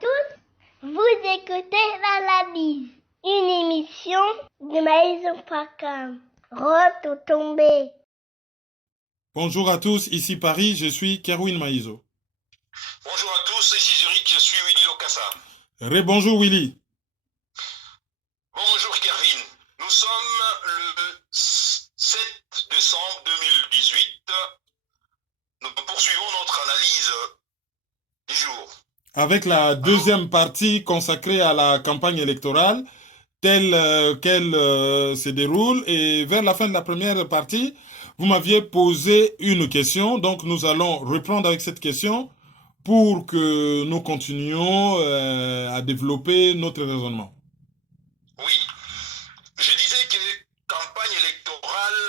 tous, vous écoutez l'analyse, une émission de Maïso Pakam. Rototombe. Bonjour à tous, ici Paris, je suis Kerwin Maïzo. Bonjour à tous, ici Zurich, je suis Willy Lokassa. Rebonjour Willy. Bonjour Kerwin, nous sommes le 7 décembre 2018. Nous poursuivons notre analyse du jour. Avec la deuxième partie consacrée à la campagne électorale, telle qu'elle se déroule. Et vers la fin de la première partie, vous m'aviez posé une question. Donc nous allons reprendre avec cette question pour que nous continuions à développer notre raisonnement. Oui, je disais que campagne électorale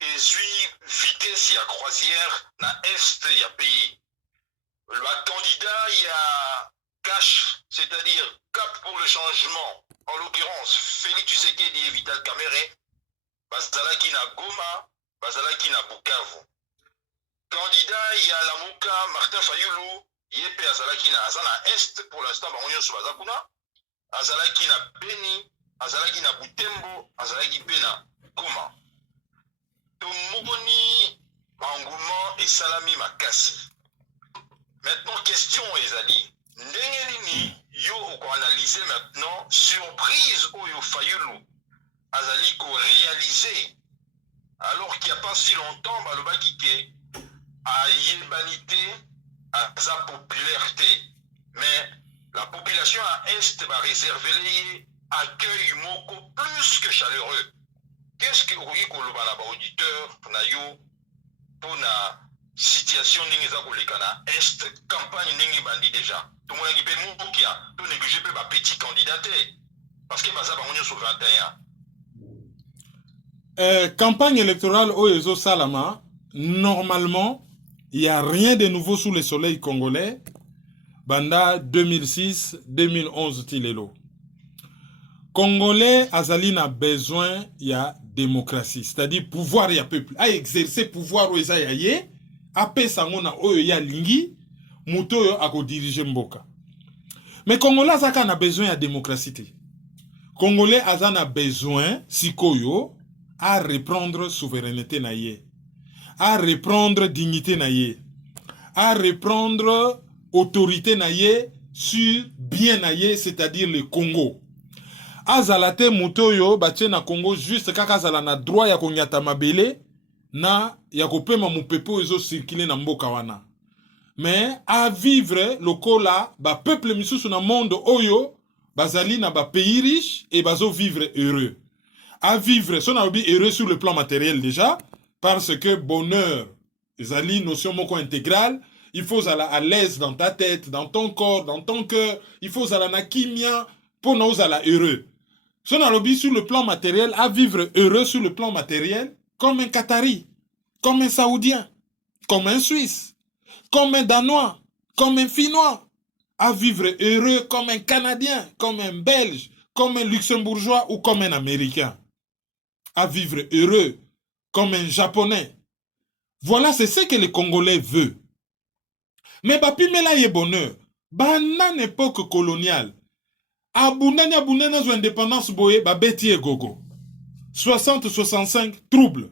est suit vitesse à croisière dans l'Est et à pays. Le candidat, il y a cash, c'est-à-dire cap pour le changement. En l'occurrence, Félix Tshisekedi et Vital Kamerhe, Bazalaki na Goma, Bazalaki na Bukavu. Candidat, il y a Lamuka, Martin Fayoulou, Yepe Azalaki na Azana Est, pour l'instant, Baronio Subazakuna, Azalaki na Beni, Azalaki na Butembo, Azalaki Pena, Goma. Tomoni, Engouement et Salami Makasi. Maintenant, question, Ezali. Ndengelini, yo analyser maintenant, surprise au yo Fayoulou, Azali ko réalisé, alors qu'il n'y a pas si longtemps, le Bakike a yébanité à sa popularité. Mais la population à Est va réserver accueil moko plus que chaleureux. Qu'est-ce que vous voyez qu'on le auditeur, pour la situation na Est, campagne ningi bandi déjà. Tout le monde qui peut moukia, tout négliger peut pas petit candidaté. Parce que ça va sur 21. Campagne électorale au Ezo Salama, normalement, il n'y a rien de nouveau sous le soleil congolais. Banda 2006-2011 Tilelo. Congolais, Azali a besoin, il y a démocratie. C'est-à-dire pouvoir, il y a peuple. À exercer pouvoir au Ezayaye, à Pesangona, au ya lingi, Mouto yo ako diriger Mboka. Mais Congolais, Azaka a besoin de démocratie. Congolais, Azana a besoin, sikoyo, à reprendre souveraineté naïe, à reprendre dignité naïe, à reprendre autorité naïe sur bien naïe, c'est-à-dire le Congo. Azalate mutoyo batie na Congo juste kaka azala na droit ya konyata mabele na ya kopema mupepo ezo circuler na mboka wana. Mais à vivre lokola ba peuple misusu na monde oyo bazali na ba pays riche et bazo vivre heureux. À vivre, son obi heureux sur le plan matériel déjà, parce que bonheur, zali notion moko intégrale, il faut aller à l'aise dans ta tête, dans ton corps, dans ton cœur, il faut aller na kimia pour nous aller heureux. Son obi sur le plan matériel, à vivre heureux sur le plan matériel, comme un Qatari, comme un Saoudien, comme un Suisse, comme un Danois, comme un Finnois, à vivre heureux comme un Canadien, comme un Belge, comme un Luxembourgeois ou comme un Américain. À vivre heureux comme un Japonais. Voilà, c'est ce que les Congolais veulent. Mais bapi mela ye bonheur. Banan époque coloniale. Abunanya zo indépendance boye babeti e gogo. 60-65 trouble.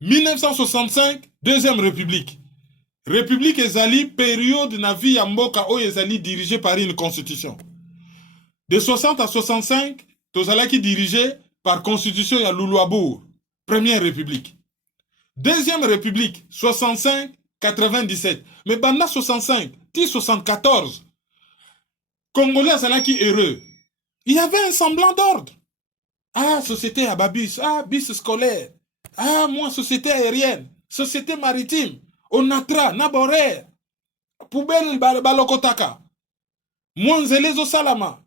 1965 deuxième république. République ezali période na vie ya mboka o ezali dirigée par une constitution. De 60 à 65 tozalaki dirigé par constitution ya Luluabour, première république. Deuxième république, 65-97. Mais banda 65, 74. Congolais azalaki heureux. Il y avait un semblant d'ordre. Ah, société à babus, ah, bus scolaire. Ah, moi, société aérienne, société maritime, onatra, naborer, poubelle balokotaka. Moi, nzelezo salama.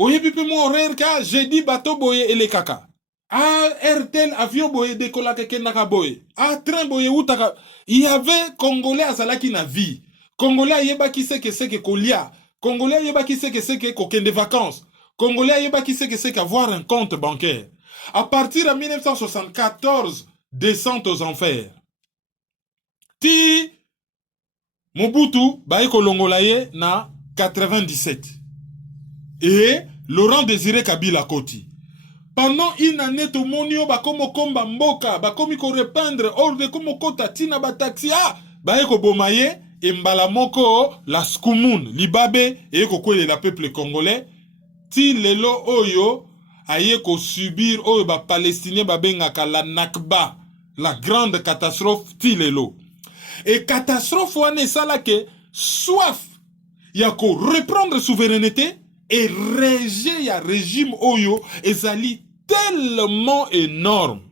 Oyebi pe mo horaire ka jeudi bateau boye ele kaka. Ah RTL avion boye décolla keke naka boye. Ah train boye utaka. Il y avait Congolais azalaki na vie. Congolais ayeba ki seke kolia. Congolais ayeba ki seke kokende vacances. Congolais ayeba ki seke avoir un compte bancaire. À partir de 1974, descente aux enfers. Ti Mobutu baye kolongola ye na 97. Et Laurent Désiré Kabila Koti. Pendant une année, tout le monde a comme komba mboka, ba komi ko répandre, ordre comme kota tina ba taxi, ba eko bomaye, et mbala moko la skoumoun, libabe, et eko kwele la peuple congolais, ti lelo oyo, aye ko subir, oyo ba palestinien ba bengaka la Nakba, la grande catastrophe, ti lelo. Et catastrophe wane sala ke, soif, yako reprendre souveraineté, et ya régime oyo, ezali tellement énorme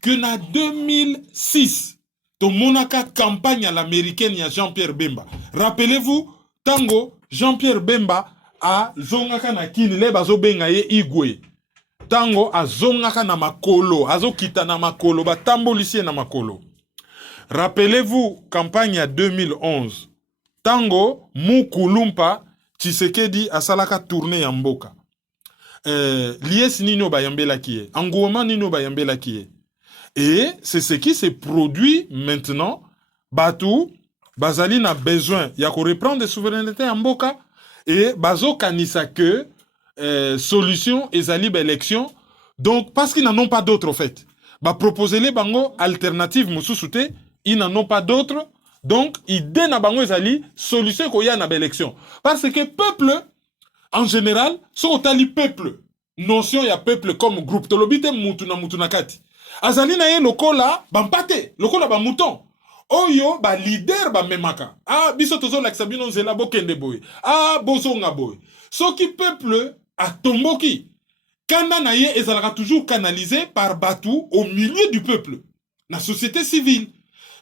que na 2006, to monaka campagne à l'américaine ya Jean-Pierre Bemba. Rappelez-vous, tango Jean-Pierre Bemba a zongaka na kini le bazo benga ye Igwe. Tango a zongaka na makolo, azo kita na makolo, ba tambolisien na makolo. Rappelez-vous campagne ya 2011. Tango Mukulumpa Tshisekedi asalaka tournée ya mboka. Lies nino bayambela kie, engouement nino bayambela kie. Et c'est ce qui se produit maintenant. Batou, Bazali n'a besoin, il y a qu'on reprendre des souverainetés en mboka, et Bazo kanisa que solution ezali ba élection. Donc, parce qu'ils n'en ont pas d'autres, en fait. Bah, proposer les bango alternatives, moussousoute, ils n'en ont pas d'autres. Donc, idée na bango ezali solution qu'on y a na ba élection. Parce que peuple, en général, so otali peuple, notion ya peuple comme groupe, tolobite mutuna kati. Azali na ye lokola, bampate, lokola ba mouton. Oyo, ba leader ba memaka. Ah, biso tozo l'aksabino nzela bo kende boy. Ah, bozo nga boy. So ki peuple a tomboki. Kanda na ye ezalaka toujours canalisé par Batou au milieu du peuple. La société civile.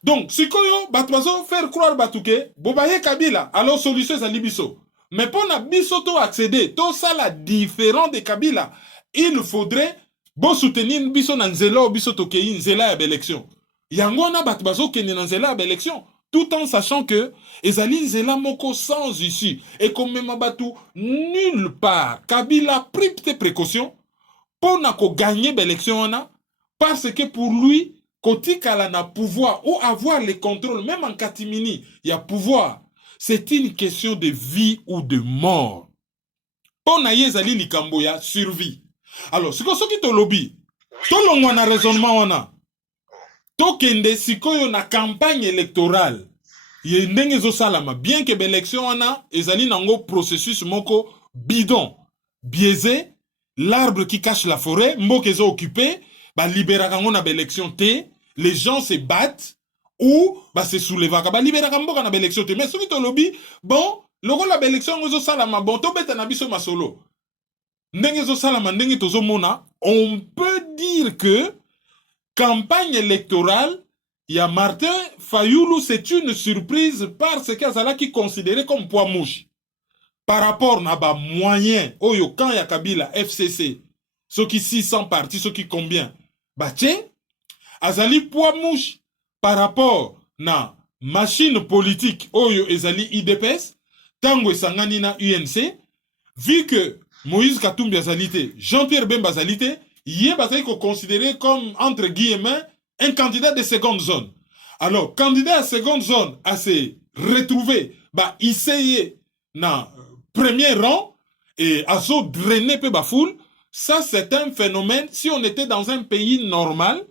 Donc, si koyo, Batouazo faire croire Batouke, bobaye Kabila, alors solution ezali biso. Mais pour na biso to accéder, tout ça la différent de Kabila, il faudrait bon soutenir biso na nzela ou biso to kei nzela ya élection. Yango na bat bazo kene na nzela ya élection, tout en sachant que ezali nzela moko sans issue et comme même batou nulle part. Kabila pris tes précautions pour na ko gagner l'élection na parce que pour lui kotikala na pouvoir ou avoir le contrôle même en catimini, il y a pouvoir. C'est une question de vie ou de mort. Pona yezali likambo ya survie. Alors, ce qui te lobby, tout le monde a raisonnement on a. To kende sikoyo na campagne électorale. Ye ndenge zo salama bien que l'élection on a ezali nango processus moko bidon, biaisé, l'arbre qui cache la forêt, mboke zo occupé, ba libéraka ngona l'élection té, les gens se battent ou bah se soulevaka ba libéraka mboka na élection té. Mais ce qui te lobby, bon, le rôle la élection zo salama bon to beta na biso masolo. Ndenge zo salama ndenge tozo mona, on peut dire que campagne électorale, il y a Martin Fayoulou, c'est une surprise parce qu'Azala qui considéré comme poids mouche. Par rapport à ba moyen, oyo quand ya Kabila FCC, ceux qui 600 partis, ceux qui combien, bah tiens, Azali poids mouche par rapport na machine politique oyo ezali IDPS, tango esangani na UNC, vu que Moïse Katumbi azalité, Jean-Pierre Bemba azalité, yé bazali ko considéré comme, entre guillemets, un candidat de seconde zone. Alors, candidat à seconde zone, à se retrouver, bah, essayer, na premier rang, et à se drainer peu bafoule, ça c'est un phénomène, si on était dans un pays normal,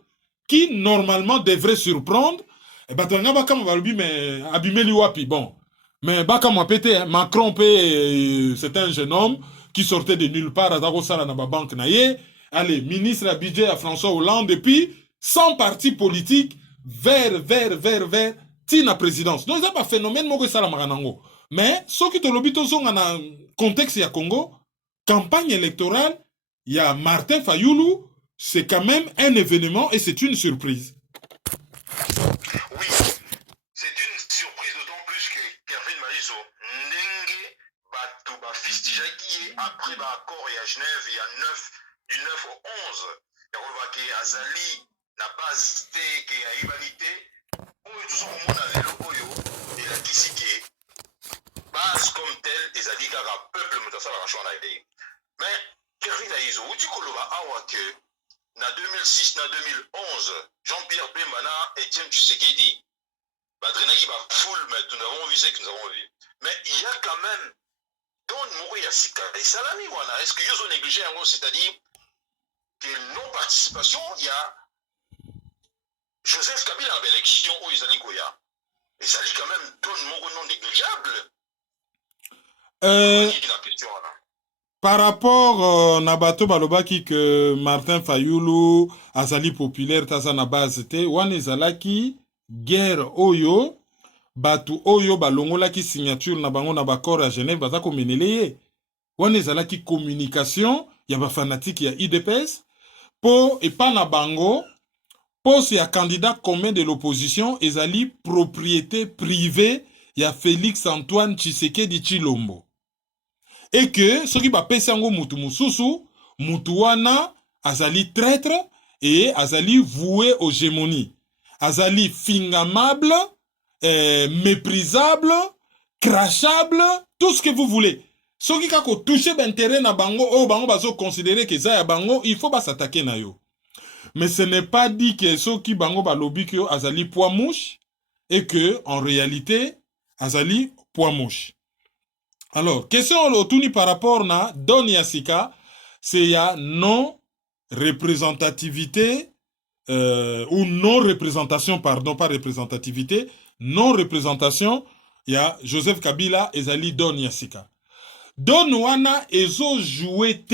qui normalement devrait surprendre, et bah, t'en as comme mais abîmer l'Iwapi, bon. Mais bah, comme on pété, Macron, c'est un jeune homme, qui sortait de nulle part, à Zagosala na banque naye, allez, ministre à budget à François Hollande, depuis 100 partis politiques, vers, tina présidence. Donc, il n'y a pas de phénomène, moi, ça, mais, ce qui te l'obito sont dans un contexte, il y a Congo, campagne électorale, il y a Martin Fayoulou, c'est quand même un événement et c'est une surprise. Oui, c'est une surprise d'autant plus que Kervin Maïso, Nenge, Batouba, Fistijaki, après l'accord et à Genève, il y a du 9 au 11, il y a Azali, la base T, qui est à Ibalité, où tout ce monde a le et la Kisike, base comme telle, et Azali, car un peuple, mais Kervin Maïso, où tu colobas awa que, na 2006, na 2011, Jean-Pierre Bemba, Etienne Tshisekedi, Badrenagi va full, mais nous avons vu ce que nous avons vu. Mais il y a quand même Don Mouya Sika et Salami, voilà. Est-ce que ils ont négligé en gros, c'est-à-dire que non-participation, il y a Joseph Kabila à l'élection où ils allaient Goya. Et ça dit quand même Don Mouya non négligeable. La question, là. Par rapport na bato balobaki que Martin Fayulu azali populaire taza na base te wana ezalaki guerre oyo bato oyo balongolaki signature na bango na bakor ya Genève baza komenele ye wana ezalaki communication ya bafanatike ya UDPS po epa na bango poste ya candidat commun de l'opposition ezali propriété privée ya Félix Antoine Tshisekedi Tshilombo. Et que ce qui va passer en mutu mususu, mutu wana azali traître et azali voué aux gémonies. Azali fingamable, méprisable, crachable, tout ce que vous voulez. Ce qui kako touché d'intérêt na bango, oh bango bazo considérer que ça ya bango, il faut pas s'attaquer na yo. Mais ce n'est pas dit que ce qui bango ba lobby que azali poids mouche et que en réalité azali poids mouche. Alors, question autour par rapport à Don Yasika, c'est ya non représentativité ou non représentation, pardon, pas représentativité, non représentation, il y a Joseph Kabila ezali Don Yasika. Don wana ezo joué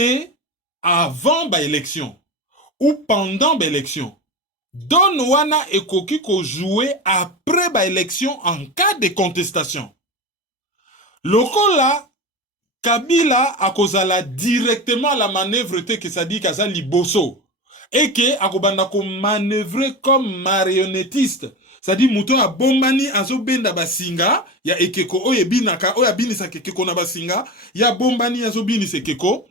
avant ba élection ou pendant ba élection. Don wana ekoki ko joué après ba élection en cas de contestation. Lokola Kabila akozala directement la manœuvre te que ça dit kaza liboso et que akobanda ko manœuvrer comme marionnettiste ça dit muto a bombani azobenda basinga ya ekeko oyebinaka oyabinisa kekeko na basinga ya bombani azobinisa ekeko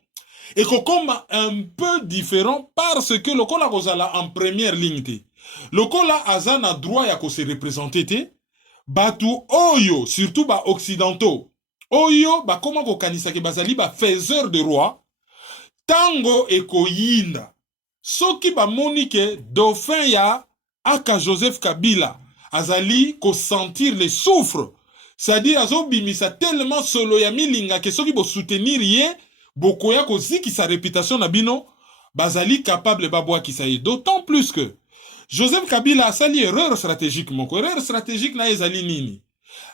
et comme un peu différent parce que lokola kozala en première ligne te lokola azana droit ya ko se représenter te batu oyo surtout ba occidentaux oyo bakoma kokanisa ke bazali ba faiseur de roi tango ekoyinda soki bamoni ke dauphin ya aka Joseph Kabila azali ko sentir les souffres c'est-à-dire azobimisa tellement solo ya milinga ke soki bo soutenir ye bokoya koziki sa réputation na bino bazali capable babwakisa ye d'autant plus que Joseph Kabila asali erreur stratégique moko erreur stratégique na ezali nini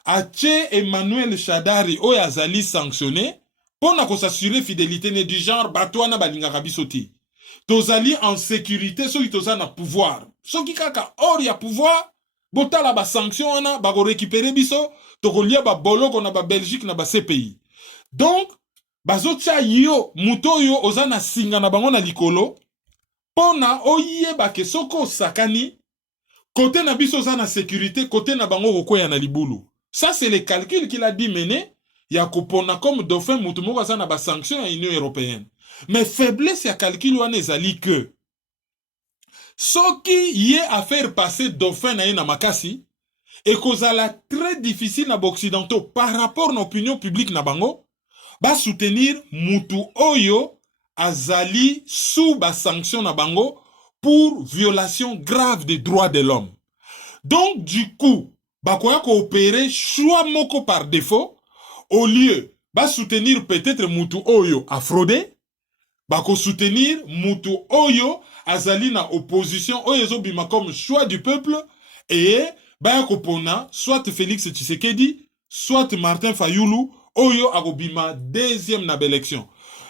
Ache Emmanuel Shadari oyo azali sanctionné pour na ko s'assurer fidélité ne du genre batwana balingaka biso te tozali en sécurité soki toza na pouvoir soki kaka or ya pouvoir botala ba sanction wana ba ko récupérer biso to ko lia ba boloko na ba Belgique na ba CPI donc bazotia yo muto yo oza na singa na bango na likolo pona oyeba ke soko sakani côté na biso oza na sécurité côté na bango kokoya na libulu. Ça, c'est les calculs qu'il a dit mener. Il y a kopona comme dauphin moutoumou à na ba sanction à l'Union européenne. Mais faiblesse ya calcul wana ezali que ce qui y est à faire passer dauphin na makasi et kozala très difficile na occidentaux par rapport à l'opinion publique na bango ba soutenir mutu oyo azali sous ba sanction na bango pour violation grave des droits de l'homme. Donc du coup bakoya coopérer choix moko par défaut au lieu ba soutenir peut-être mutu oyo a fraudé bako soutenir mutu oyo azali na opposition oyo ezobima comme choix du peuple et ba kopona soit Félix Tshisekedi soit Martin Fayulu oyo akobima deuxième na élection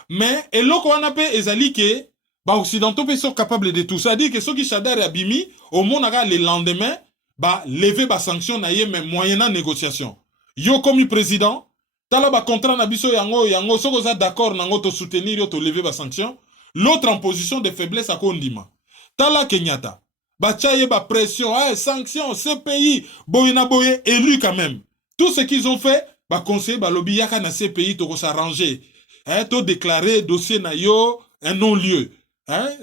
mais eloko wana pe ezali ke ba occidentaux pe sont capables de tout ça dit que ceux qui Shadar abimi au monaka le lendemain ba lever ba sanction na ye mais moyennant négociation yo comme président tala ba contrat na biso yango soko za d'accord nango to soutenir yo to lever ba sanction l'autre en position de faiblesse a kondima tala Kenyatta ba chaye ba pression sanction ce pays boyena boye élu quand même tout ce qu'ils ont fait ba conseiller ba lobby yaka na ce pays to s'arranger to déclarer dossier na yo un non-lieu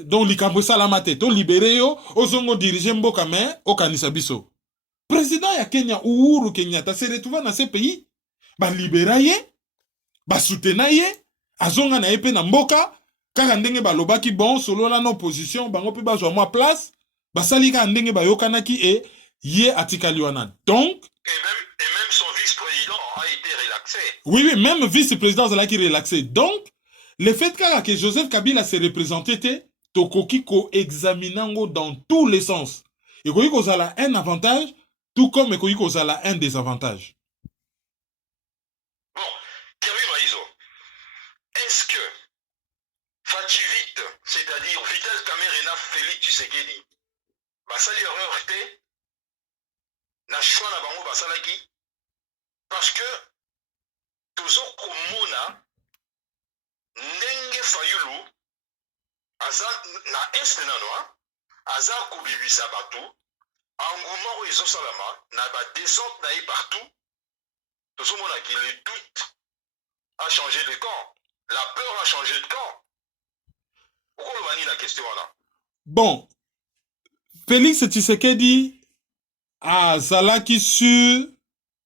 donc likambo salamate to libérer yo ozongo diriger mboka mais okanisa biso président ya Kenya Uhuru Kenyatta se retrouve dans ce pays ba libérer ye ba soutenir ye azonga na epe na mboka kaka ndenge ba lobaki bon solo la non opposition bango pe ba zo moi place ba salika ndenge ba yokanaki et ye atikali wana donc et même son vice-président a été relaxé. Oui, oui, même vice-président Zalaki relaxé. Donc, le fait que Joseph Kabila s'est représenté, Tokoki ko examinango dans tous les sens. Et Koyiko Zala un avantage, tout comme Koyiko Zala un désavantage. Bon, Thierry Maïzo, est-ce que Fachi vite, c'est-à-dire Vital Kamerina Félix Tshisekedi, basali erreur te, na choix na bango basalaki, parce que tozo komona ndenge Fayulu aza na est nano aza kobibisa bato engouement oyo ezosalama na badescente na ye partout tozomona ke le doute a changé de camp, la peur a changé de camp. Okoloba nini na question wana? Bon, Félix Tshisekedi azalaki sur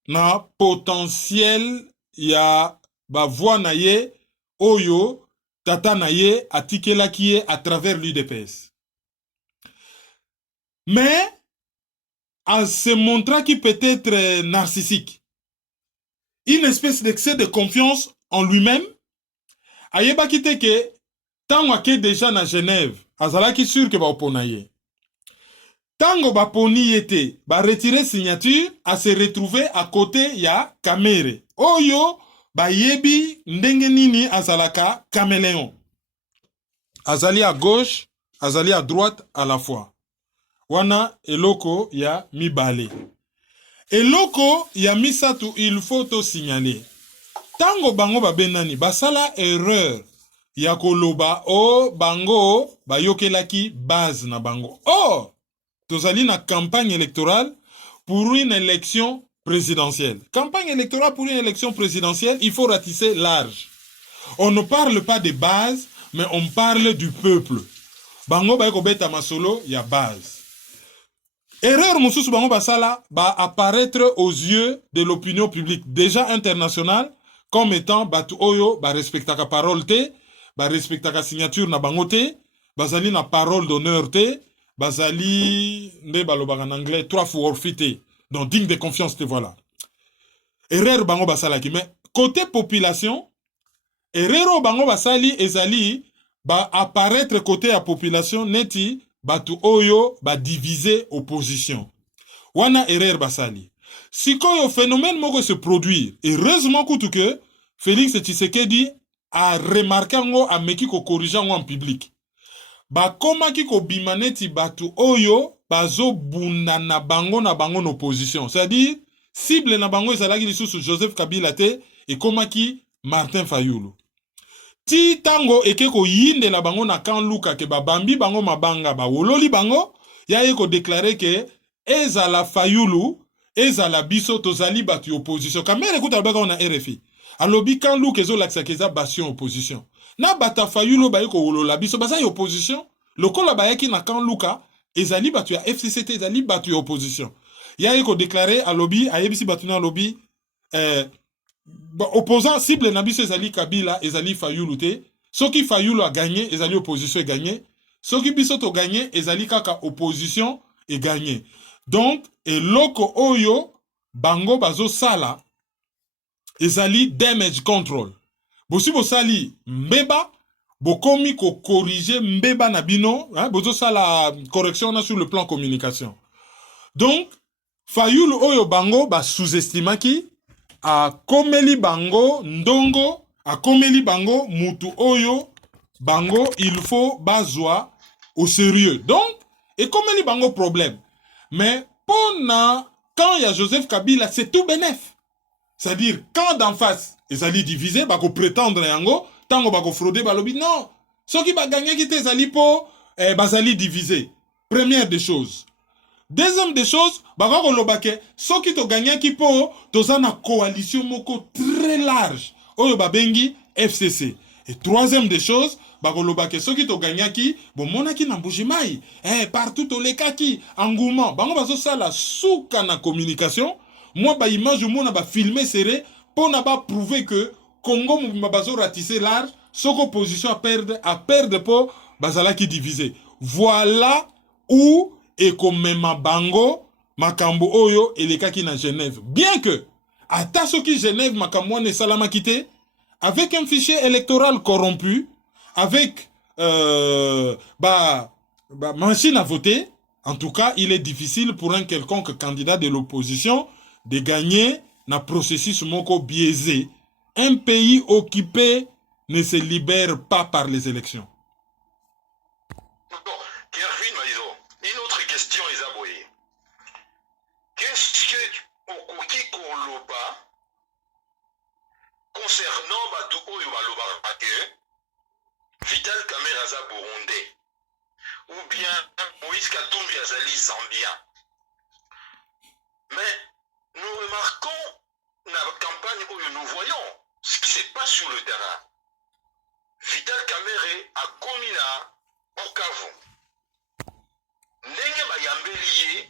na potentiel ya bavoi na ye oyo tata na ye atikelaki ye à travers l'UDPS. Mais en se montrant qu'il peut être narcissique, une espèce d'excès de confiance en lui-même, ayeba kite ke tango ake déjà na Genève, azalaki sûr que ba opona ye. Tango ba poni yete, ba retirer signature, a se retrouver à côté ya Kamere. Oyo ba yebi ndenge nini azalaka caméléon. Azali à gauche, azali à droite à la fois. Wana eloko ya mibale. Eloko ya misatu il faut to signaler. Tango bango babenani basala erreur ya koloba o bango bayokelaki base na bango. Or, tozali na campagne électorale pour une élection présidentielle. Campagne électorale pour une élection présidentielle, il faut ratisser large. On ne parle pas de base, mais on parle du peuple. Bango ba ekobeta masolo ya base. Erreur mususu bango basala va apparaître aux yeux de l'opinion publique déjà internationale comme étant batu oyo ba respectaka parole te, ba respectaka signature na bango te, bazali na parole d'honneur te, bazali nde balobaka en anglais trois fois forfait, donc digne de confiance te voilà. Erreur bango basala ki, mais côté population, erreur bango basali ezali ba apparaître côté la population neti batu oyo ba diviser opposition. Wana erreur basali. Si koyo phénomène moko se produire, heureusement que Félix Tshisekedi a remarqué ngo a meki ko corriger ngo en public. Ba koma ki ko bimaneti batu oyo bazo bunda na bango en opposition. C'est-à-dire cible na bango ezalaki lisusu Joseph Kabila te et koma ki Martin Fayulu. Ti tango eke ko yinde la bango na kan luka ke babambi bango mabanga ba wololi bango ya eko déclarer que ezala Fayulu ezala biso tozali batu opposition. Kamere kuta baka na RFI. Alobi kan luka ezo laksa keza bastion opposition. Na bata Fayulu ba eko wolola biso basa opposition. Lokola ba yaki na kan luka ezali batu ya FCCT ezali batu ya opposition. Ya eko déclarer alobi ayebisi batu na alobi opposant cible na biso ezali Kabila ezali Fayulu te. Soki Fayulu a gagné ezali opposition et gagné. Soki biso to gagné ezali kaka opposition et gagné. Donc eloko oyo bango bazo sala ezali damage control. Bosi bosali mbeba bokomi ko corriger mbeba na bino, hein, bozo sala correction na sur le plan communication. Donc Fayulu oyo bango ba sous-estimaki a komeli bango ndongo, a komeli bango mutu oyo bango il faut bazwa au sérieux. Donc et komeli bango problème. Mais pona quand il y a Joseph Kabila c'est tout bénef. C'est-à-dire quand d'en face ezali divisé bako prétendre yango tango bako frauder balobi non. Ceux qui ba gagner qui te ezali po bazali divisé. Première des choses. Deuxième des choses, bako lobake ceux qui to gagner qui po toza na coalition moko très large. Oyo babengi FCC. Et troisième des choses, bako lobake ceux qui to gagner qui bon monaki na mbujimai partout to lekaki engouement. Bango bazo sala souka na communication. Moi, ba image moi na ba filmer serré pour na ba prouver que Congo m'a bazo ratisser large, son opposition à perdre pour bazala qui divisé. Voilà où et comme ma bango makambo oyo et les kaki na Genève. Bien que ata soki Genève makambo wana esalamaki te, avec un fichier électoral corrompu, avec machine à voter, en tout cas, il est difficile pour un quelconque candidat de l'opposition de gagner dans processus moko biaisé. Un pays occupé ne se libère pas par les élections. Bon, Kervin Maïzo, une autre question, Isaboye. Qu'est-ce que Okoki Koloba concernant Batou Oyo Baloba Vital Kameraza Burundais ou bien Moïse Katumbi Azali Zambien? Mais nous remarquons dans la campagne où nous voyons ce qui se passe sur le terrain. Vital Kamere a Komina Bukavu. Ndenge Bayambeliye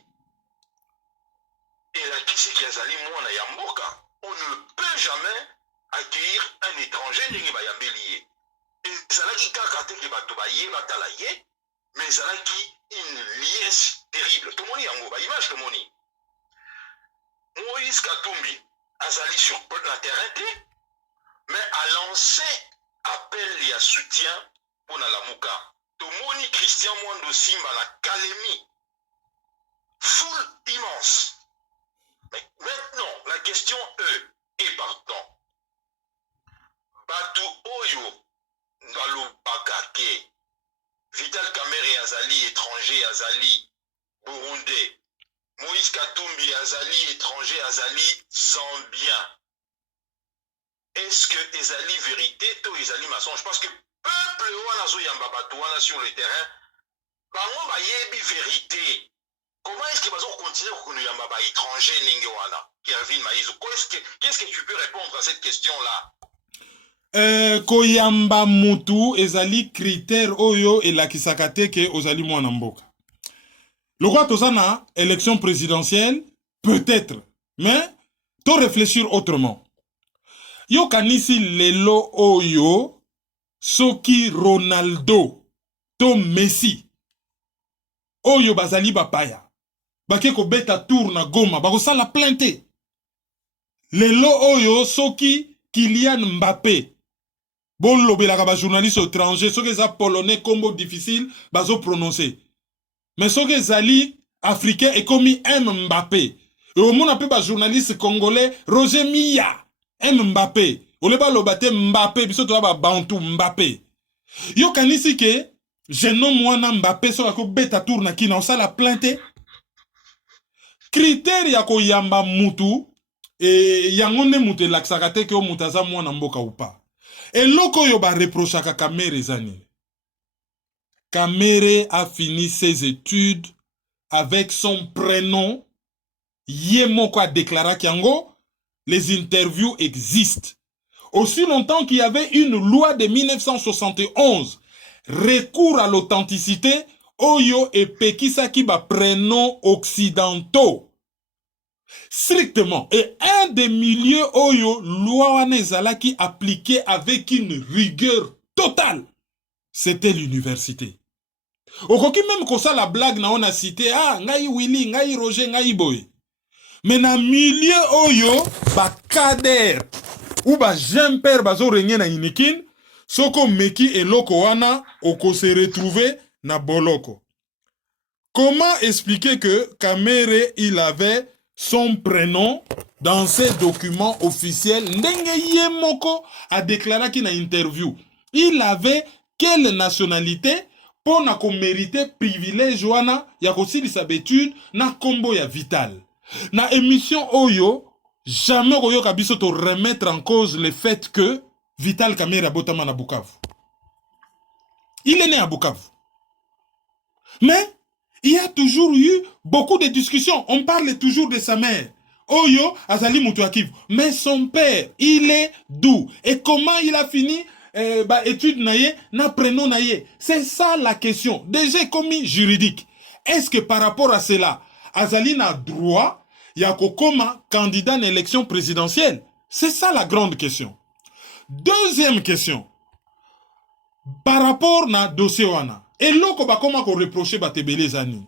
et la kisi qui azali mwana Yamboka. On ne peut jamais accueillir un étranger Ndenge Bayambeliye. Et ça là qui kakate ki bato baye batalaye, mais ça là qui une liesse terrible. Tout le monde yango ba image tout le monde. Moïse Katumbi azali sur le terrain, mais a lancé appel et soutien pour la Mouka. Tomoni Christian Mwando Simba la Kalemi. Foule immense. Mais maintenant, la question est partant. Batou Oyo Nalo Bakake. Vital Kamere Azali étranger Azali Burundais. Moïse Katumbi Azali étranger Azali Zambien. Est-ce que Ezali vérité ou Ezali mensonge? Parce que peuple Wanazo Yambabatoana sur le terrain, bango bayebi vérité. Comment est-ce que bazo continuer qu'on Yambaba étranger Ningewana? Kervin Maïzo, qu'est-ce que tu peux répondre à cette question-là? Koyamba mutu ezali critère oyo elakisaka ke ozali mwana mboka. Le roi Tozana, élection présidentielle, peut-être, mais to réfléchir autrement. Yo kanisi lelo oyo soki Ronaldo to Messi oyo bazali bapaya bake ko beta tour na Goma bako sala plainte. Lelo oyo soki Kylian Mbappé bon lobelaka ba journaliste étranger soki eza polonais combo difficile bazo prononcer. Mais soki ezali africain ekomi M Mbappé. Et au monde appelle ba journaliste congolais Roger Milla Mbappé, oleba lobate Mbappé, biso to ba bantu Mbappé. Yo kanisi ke jeune mwana Mbappé so ko beta tour na kina osala plainte. Critère ya ko yamba mutu e yango ne mutu laksaka te ke o mutaza mwana mboka ou pas. Et loko yo ba reprochaka Kamere zani. Kamere a fini ses études avec son prénom. Yemoko a déclaré kiango. Les interviews existent. Aussi longtemps qu'il y avait une loi de 1971, recours à l'authenticité, Oyo et Pekisaki ba prénoms occidentaux. Strictement. Et un des milieux Oyo, loi Wanezala qui appliquait avec une rigueur totale, c'était l'université. Okoki même qu'on ça la blague na on a cité, ah, ngai Willy, ngai Roger, ngai Boy. Mais dans le milieu oyo, ba kader ou ba jemper bazo renye na inikin, soko meki et loko wana oko se retrouver na boloko. Comment expliquer que Kamere il avait son prénom dans ses documents officiels? Ndenge Yemoko a déclaré qu'il na interview. Il avait quelle nationalité pour na ko mériter privilège wana ya ko sili sa étude na kombo ya Vital. Na émission Oyo, jamais Oyo Kabiso te remettre en cause le fait que Vital Kamere Botama na Bukavu. Il est né à Bukavu. Mais il y a toujours eu beaucoup de discussions. On parle toujours de sa mère. Oyo Azali Mutuakiv. Mais son père, il est d'où? Et comment il a fini étude naye, na prénom naye? C'est ça la question. Déjà commis juridique. Est-ce que par rapport à cela, Azali n'a droit yako koma candidat à l'élection présidentielle? C'est ça la grande question. Deuxième question. Par rapport na dossier wana. Et loko ba koma ko reprocher ba tebele zani.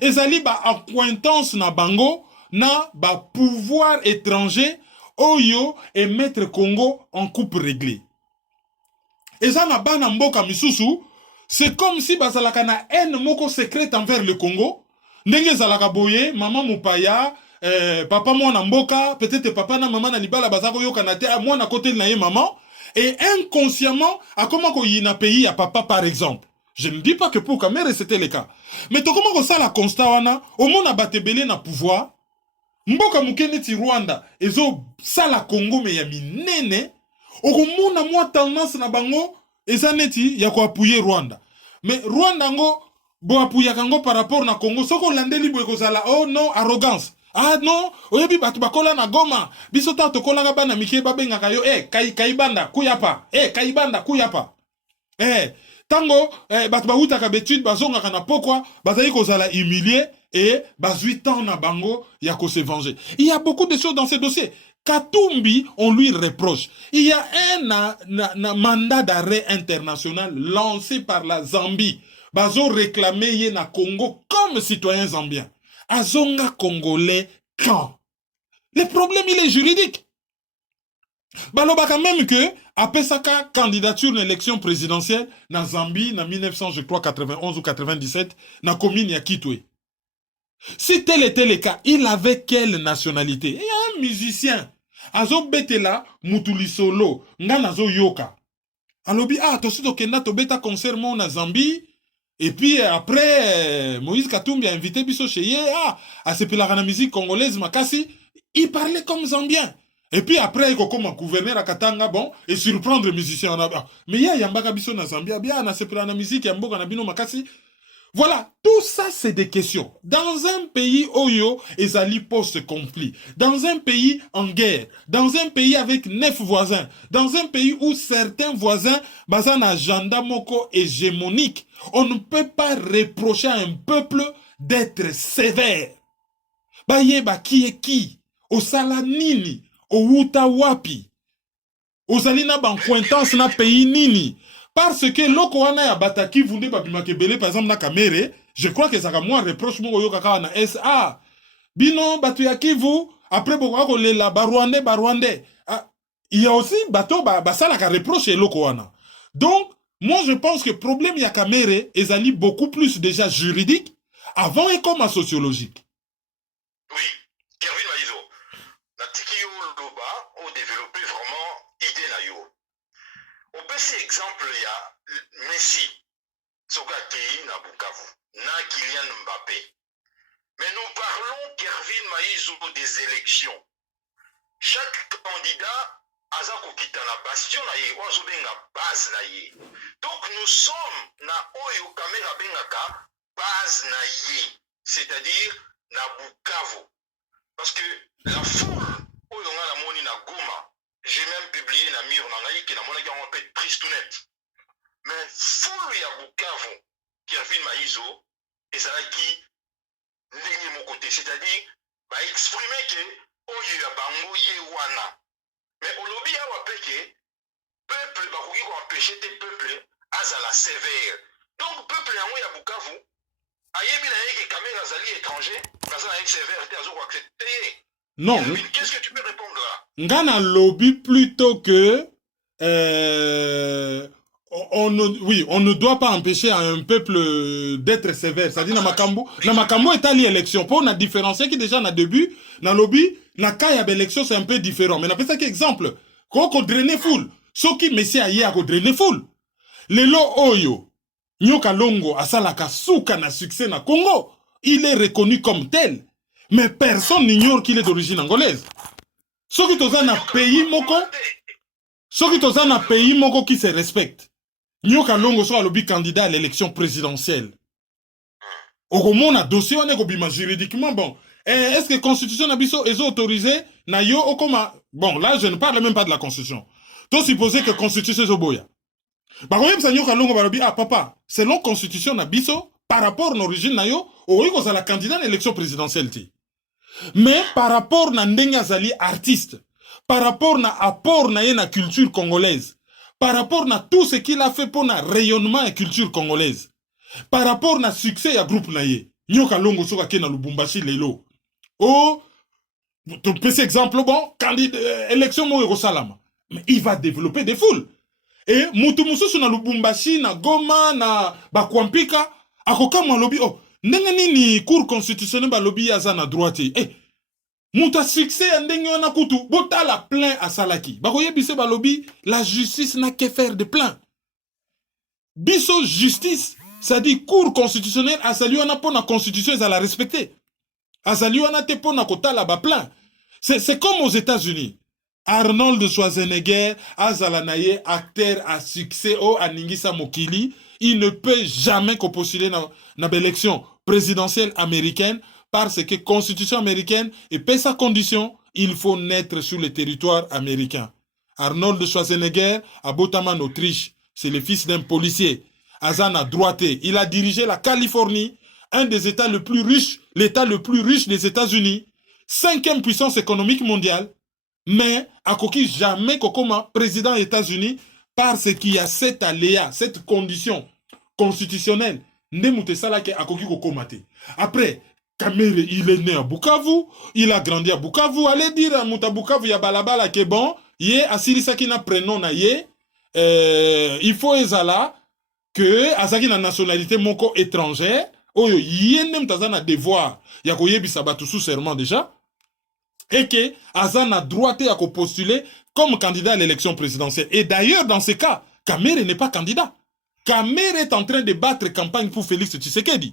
Ezali ba acquaintance na bango na ba pouvoir étranger oyo et mettre Congo en coupe réglée. Et ça n'a pas mboka misusu, c'est comme si bazalaka na haine moko secrète envers le Congo. Ndenge zalaka boye, maman mupaya, papa mwana mboka, peut-être papa na maman na libala bazako yo kanate, moi na côté na ye maman, et inconsciemment, à comment ko yina pays à papa par exemple. Je ne dis pas que pour Kamere c'était le cas. Mais to comment ko ça la constat wana, au monde a batebele na pouvoir, mboka mukene ti Rwanda, ezo sala Congo me ya minene, okomona mwa tendance na bango, eza neti ya ko appuyer Rwanda. Mais Rwanda ngo, bo appuyer kango par rapport na Congo, soko landeli bo ekozala, oh non, arrogance. Ah non, oyebi batu bakola na Goma, biso ta tokola ga bana mike babengaka yo, kaibanda kuyapa, kaibanda kuyapa. Tango, batu bauta ka betude bazonga kana pokwa, bazali kozala humilié et bazui temps na bango ya ko se venger. Il y a beaucoup de choses dans ce dossier. Katumbi, on lui reproche. Il y a un mandat d'arrêt international lancé par la Zambie. Bazo réclamé yé na Congo comme citoyen zambien. Azonga congolais quand? Le problème, il est juridique. Balobaka même que, après sa candidature à l'élection présidentielle, na Zambie, na 1991 ou 97, na commune ya Kitwe. Si tel était le cas, il avait quelle nationalité? Il y a un musicien. Azo betela, mutuli solo, nga nazo yoka. Alobi, tosi to kenda to beta concert mo na Zambie. Et puis après, Moïse Katumbi a invité Bisso Cheye, à se peler la musique congolaise, Makassi, il parlait comme zambien. Et puis après, il a comme gouverneur à Katanga, bon, et surprendre les musiciens. Mais il y a Yambaka Bisso na Zambia, bien, à se peler la musique, Yamboka Nabino Makassi. Voilà, tout ça c'est des questions. Dans un pays Oyo, Ezali post-conflit, dans un pays en guerre, dans un pays avec 9 voisins, dans un pays où certains voisins basent un agenda moko hégémonique, on ne peut pas reprocher à un peuple d'être sévère. Bayeba qui est qui, au Salanini, au Wutawapi, au Salina Bancointance na pays nini. Parce que loko wana ya bataki vunde babimakebele par exemple na Kamere, je crois que ça ka moi reproche mo yo kaka na SA. Bino batu ya Kivu après boko ko lela barwandais. Il y a aussi bato basala ka reproche loko wana. Donc moi je pense que problème ya Kamere ezali beaucoup plus déjà juridique avant et comme sociologique. Oui, Kervin Maizo. La tiki yo loba o développer vraiment idée na yo. On peut ces exemples, il y a Messi, Sokatei, na Bukavu, na Kylian Mbappé. Mais nous parlons, Kervin Maïzo, des élections. Chaque candidat a na bastion na ye, na base na ye. Donc nous sommes na oyo kamera bengaka base na ye, c'est-à-dire na Bukavu. Parce que la foule oyo nga na moni na Goma, j'ai même publié na mur na ngai qui na mona qui on peut triste net. Mais foule ya Bukavu Kervin Maïzo et ça qui ndenge mon côté, c'est-à-dire ba exprimer que oyo ya bango ye wana. Mais olobi ya wapeke peuple ba koki ko empêcher te peuple azala sévère. Donc peuple yango ya Bukavu ayebi na yeke caméra zali étranger, bazana yeke sévère te azo ko accepter. Non. Qu'est-ce que tu peux répondre là? Ngana lobby plutôt que on ne doit pas empêcher un peuple d'être sévère. C'est-à-dire na makambo est allé élection. Pour on a différencié qui déjà na début na lobby na kaya élection c'est un peu différent. Mais na pesa que exemple ko drainer foule. Soki messi aye a ko drainer foule. Lelo oyo Nyoka Longo asalaka suka na succès na Congo. Il est reconnu comme tel. Mais personne n'ignore qu'il est d'origine angolaise. Ce qui est un pays moko qui se respecte. Nyoka Longo soit le candidat à l'élection présidentielle. Au moins, on dossier, on est juridiquement bon. Est-ce que la constitution Nabiso est autorisée? Bon, là, je ne parle même pas de la constitution. Tu supposé que la constitution est boya. Par contre, ça Nyoka Longo va dire, papa, selon la constitution Nabiso, par rapport à l'origine Nayo, on est la candidat à l'élection présidentielle. Mais par rapport à Ndenga Zali artiste, par rapport à apport na la culture congolaise, par rapport à tout ce qu'il a fait pour le rayonnement de la culture congolaise, par rapport à succès du groupe naye, Nyoka Longo soka ke na Lubumbashi lelo. Oh, petit exemple, bon, candidat, élection Moïro Salama. Mais il va développer des foules. Et Moutoumousou na Lubumbashi, na Goma, na Bakwampika, akoka mwa lobby, oh, ndenge ni cour constitutionnel ba lobby yaza na droite. Eh, Mouta succès ndenge wana kutu, bota la plein à Salaki. Bakoye bise ba lobby, la justice n'a que faire de plein. Biso justice, ça dit cour constitutionnelle, azali wana po na constitution ils la respecter. Azali wana te po na kota la ba plein. C'est comme aux États-Unis. Arnold Schwarzenegger, Azalanaye, acteur à succès, au Aningisa Mokili, il ne peut jamais postuler dans l'élection présidentielle américaine parce que la constitution américaine et sa condition, il faut naître sur le territoire américain. Arnold Schwarzenegger, à Botaman, Autriche, c'est le fils d'un policier. Azana droité, il a dirigé la Californie, un des États les plus riches, l'État le plus riche des États-Unis, 5e puissance économique mondiale. Mais, à qui jamais Kokoma, président des États-Unis, parce qu'il y a cette aléa, cette condition constitutionnelle, après, Kamere, il est né à Bukavu, il a grandi à Bukavu, allez dire à Mouta Bukavu, il y a Balabala qui est bon, yé, Asiri Sakina prénom na yé, il faut ezala, que Azaki na nationalité moko étrangère, oyo, yé nem tazana devoir, yakoye bisabatu sous serment déjà, et que Azan a droité à postuler comme candidat à l'élection présidentielle. Et d'ailleurs, dans ce cas, Kamere n'est pas candidat. Kamere est en train de battre campagne pour Félix Tshisekedi.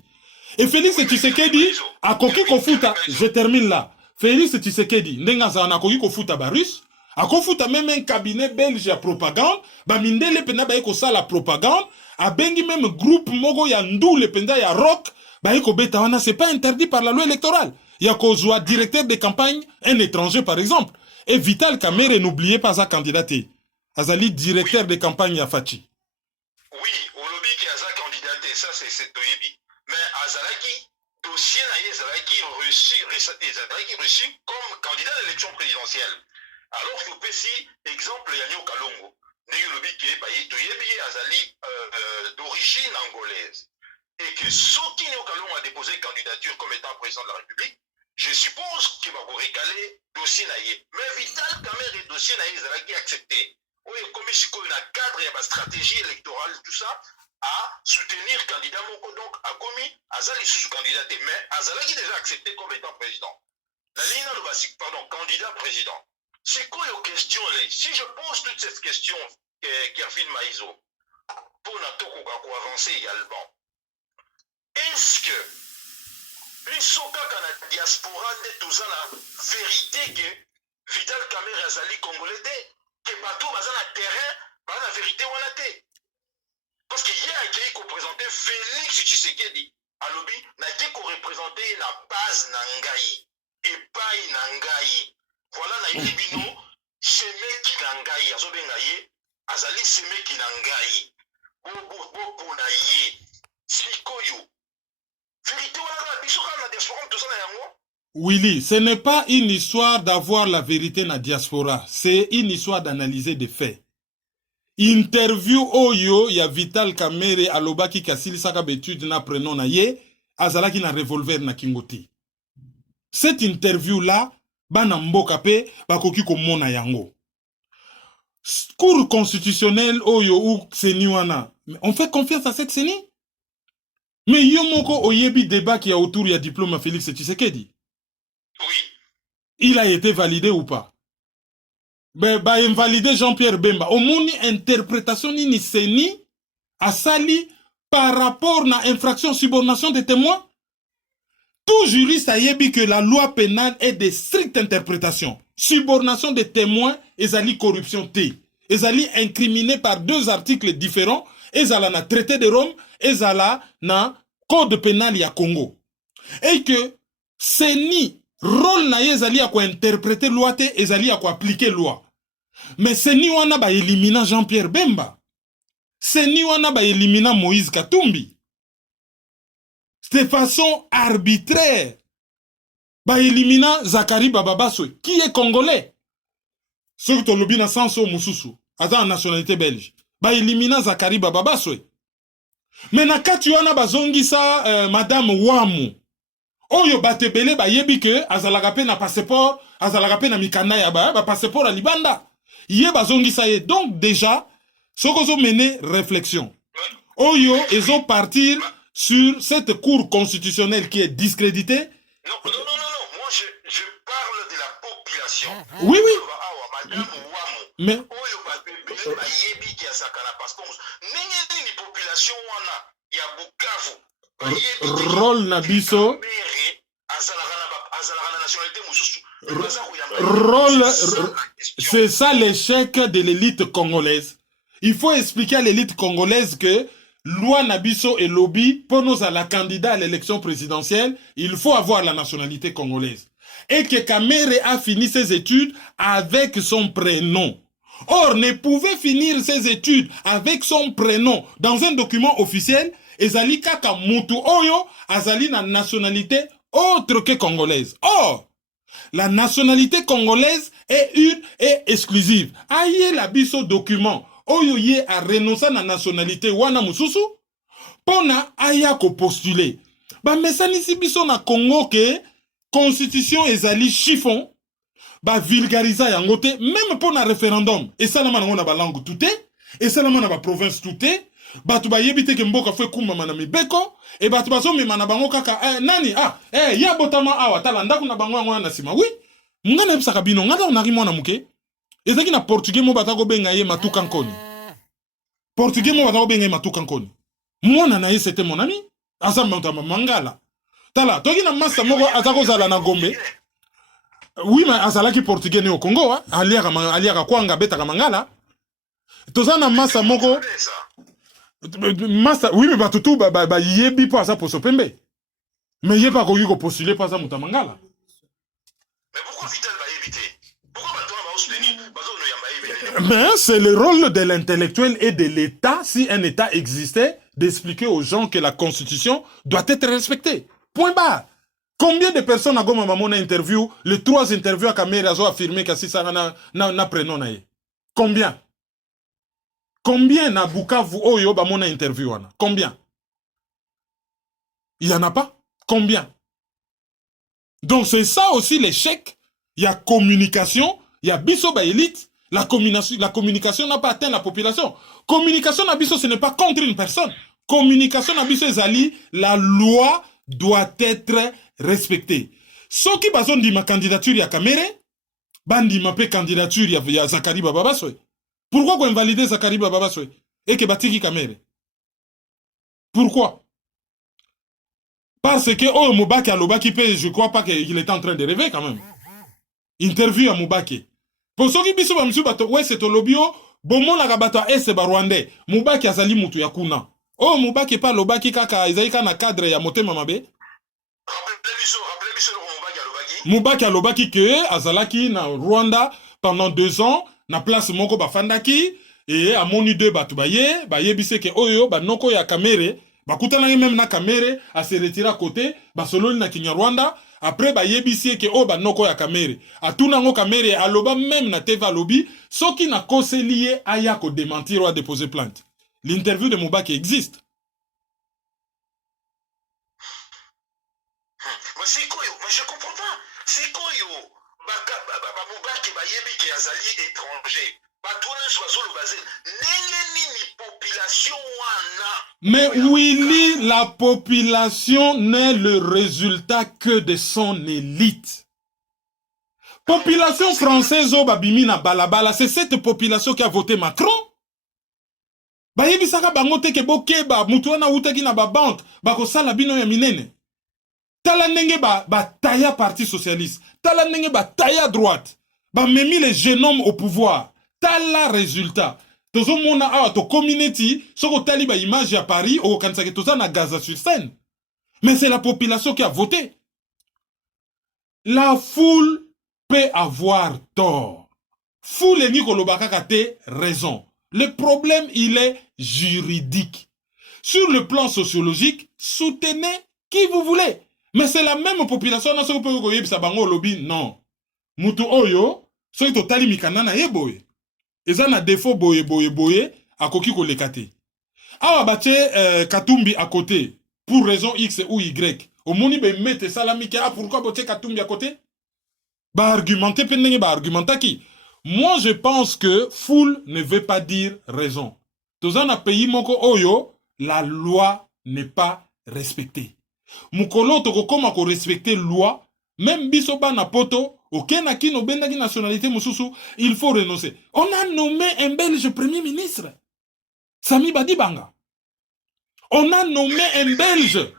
Et Félix Tshisekedi a koki kofuta, je termine là. Félix Tshisekedi, n'engaza na koki kofuta barus, a kofuta même un cabinet belge à propagande, ba mindele pena ba eko sa la propagande, a bengi même groupe mogo ya ndou le penda ya rock, ba eko beta wana, c'est pas interdit par la loi électorale. Il y a qu'au directeur de campagne, un étranger par exemple. Et Vital Kamere, n'oubliez pas sa candidaté. Azali, directeur de campagne à Fachi. Oui, au lobby qui a sa candidaté, ça c'est Toyebi. Mais Azalaki, dossier Azalaki reçu comme candidat à l'élection présidentielle. Alors que si exemple Yanyo Kalongo, le lobby qui est Toyebi Azali d'origine angolaise. Et que Sokinyo Kalongo a déposé candidature comme étant président de la République, je suppose qu'il va vous récaler dossier naïe. Mais Vital Kamere dossier naïe, il a accepté. Oui, comme si il y a un cadre, il y a une stratégie électorale, tout ça, à soutenir le candidat Moko, donc à commis, Azali sous candidaté. Mais Azali qui déjà accepté comme étant président. La ligne de basique, pardon, candidat président. C'est quoi les questions? Si je pose toutes ces questions, Kervin Maïzo, pour Natoko avancer également, est-ce que biso kaka na diaspora nde toza na vérité que Vital Kamere azali congolais te, que bato baza na terrain baza na vérité wana te? Parce que ye akei koprésente Félix Tshisekedi alobi nake koreprésente na base na ngai epai na ngai, voilà na yebi bino semeki na ngai azobenga ye azali semeki na ngai bopona ye sikoyo. Willy, ce n'est pas une histoire d'avoir la vérité na diaspora, c'est une histoire d'analyser des faits. Interview oyo ya Vital Kamere alobaki kasili saka betude na prenom na ye, azalaki na revolver na kingoti. Cette interview là, bana mboka pe bakoki komona yango. Cour constitutionnelle oyo ou seni wana, on fait confiance à cette seni? Mais yomoko oyebi débat qui a autour du diplôme à Félix Tshisekedi. Oui. Il a été validé ou pas? Ben, invalidé Jean-Pierre Bemba. Au moins, interprétation ni seni a sali par rapport à infraction subordination des témoins. Tout juriste a yebi que la loi pénale est de stricte interprétation. Subordination des témoins, ezali corruption T. Ezali incriminé par 2 articles différents. Ezala na traité de Rome, ezala na code pénal ya Congo. Et que seni rôle na ezali à quoi interpréter loi te, ezali à quoi appliquer loi. Mais seni wana ba élimina Jean-Pierre Bemba. Seni wana ba élimina Moïse Katumbi. De façon arbitraire. Ba élimina Zakari Bababaswe, qui est congolais. Ceux qui ont lobby na sanso mususu, aza en nationalité belge. Ba élimina Zakari Bababaswe. Mais na kati wana bazongisa Madame Wamu. Oyo batebele ba yebi que azalaka pe na passeport azalaka pe na mikanda ya ba passeport à libanda. Yé bazongisa ye. Donc déjà, sokozo mener réflexion. Oyo, ils ont partir sur cette cour constitutionnelle qui est discréditée. Non. Moi, je parle de la population. Oui. Mais rôle nabiso rôle c'est ça l'échec de l'élite congolaise. Il faut expliquer à l'élite congolaise que loi nabiso et lobby pour nous à la candidat à l'élection présidentielle, il faut avoir la nationalité congolaise. Et que Kamere a fini ses études avec son prénom. Or, ne pouvait finir ses études avec son prénom dans un document officiel, ezali kaka mutu oyo azali na nationalité autre que congolaise. Or, la nationalité congolaise est une et exclusive. Aïe la biso document oyo ye a renoncé na nationalité wana mususu pona aya ko postuler. Ba mesanisi biso na Congo ke constitution ezali chiffon. Ba vulgarisa yango te même pour un référendum et ça na na ba langue tout et ça na ba province tout batu ba yebite ke mboka fe kuma na mibeko et batu baso mema na bango kaka nani ya botama awa tala ndaku na bango ngwana na sima oui ngana ebisaka bino ngata na rimona muke ezaki na portugais mo batako benga ye matuka nkoni portugais mo batako benga ye matuka nkoni mwana na ye c'était mon ami asa mtama mangala tala toki na massa moko atako zala na Gombe. Oui, mais azalaki portugais ne au Congo, aliaka kwanga beta mangala. Tozana massa moko. Massa, oui, mais batutu ba yebi po asa poso pembe. Mais yeba ko yuko postuler pas ça mutamangala. Mais pourquoi Vital va éviter? Pourquoi Batona va soutenir? Mais c'est le rôle de l'intellectuel et de l'État, si un État existait, d'expliquer aux gens que la Constitution doit être respectée. Point barre. Combien de personnes à Goma Mamona interview, les 3 interviews à Kamere ont affirmé que si ça n'a prénom na ye? Combien? Combien na Bukavu Oyo Bamona interview wana? Combien? Il y en a pas? Combien? Donc c'est ça aussi l'échec. Il y a communication, il y a biso ba élite, la communication n'a pas atteint la population. Communication na biso ce n'est pas contre une personne. Communication na biso ezali, la loi doit être respecté. Ce qui bazon dit ma candidature ya Kamere, bandi ma pe candidature ya Zakari Bababaswe. Pourquoi qu'on invalide Zakari Bababaswe et que batiki Kamere? Pourquoi? Parce que oh Moubaki a Lobaki pe, je crois pas qu'il est en train de rêver quand même. Interview à Moubaki. Pour ceux qui biso ba msu bato ouais c'est lobio, bomon la gabato ese ba Rwandais. Moubaki azali mutu ya kuna. Oh Moubaki pa Lobaki kaka izaika na cadre ya motema mabe. Moubaki a Lobaki que azalaki na Rwanda pendant 2 ans na place moko bafandaki et a moni 2 batu baye bise ke oyo ba noko ya Kamere bakutana même na Kamere a se retirer à côté ba sololi na Kinyarwanda après baye bise ke o ba noko ya Kamere a tuna ngo Kamere a loba même na TV lobby soki na conseiller aya ko démentir ou a déposer plainte. L'interview de Moubaki existe. Mais je comprends pas. C'est quoi yo? Moubaki bayebi ki azali étranger. Batouana soazolo bazel. Nengeni population wana. Mais oui, la population n'est le résultat que de son élite. Population française au babimi na balabala, c'est cette population qui a voté Macron. Bayebi saka bangote ke bokeba mutuana utaki na ba banque bako sala bino ya minene. Tala nenge ba taya parti socialiste, tala nenge ba taya droite, ba memi les jeunes hommes au pouvoir. Tala résultat. Tozo mona awa to community, soko tali ba image à Paris au kansake toza na Gaza sur scène. Mais c'est la population qui a voté. La foule peut avoir tort. Foule ni kolobaka kate raison. Le problème il est juridique. Sur le plan sociologique, soutenez qui vous voulez. Mais c'est la même population, non. Mutu oyo, soki totali mikanda na ye boye. Eza na défaut boye, akoki ko lekate. Awa bache Katumbi à côté, pour raison X ou Y. Au moni be mette salamike, pourquoi boche Katumbi à côté? Bah argumenter, bah argumenter qui? Moi, je pense que foule ne veut pas dire raison. Dans un pays moko oyo, la loi n'est pas respectée. Mukolo toko koma ko respecter loi, même biso ba na poto, aucun aki no benda ki nationalité mususu, il faut renoncer. On a nommé un Belge premier ministre, Sami Badibanga. On a nommé un Belge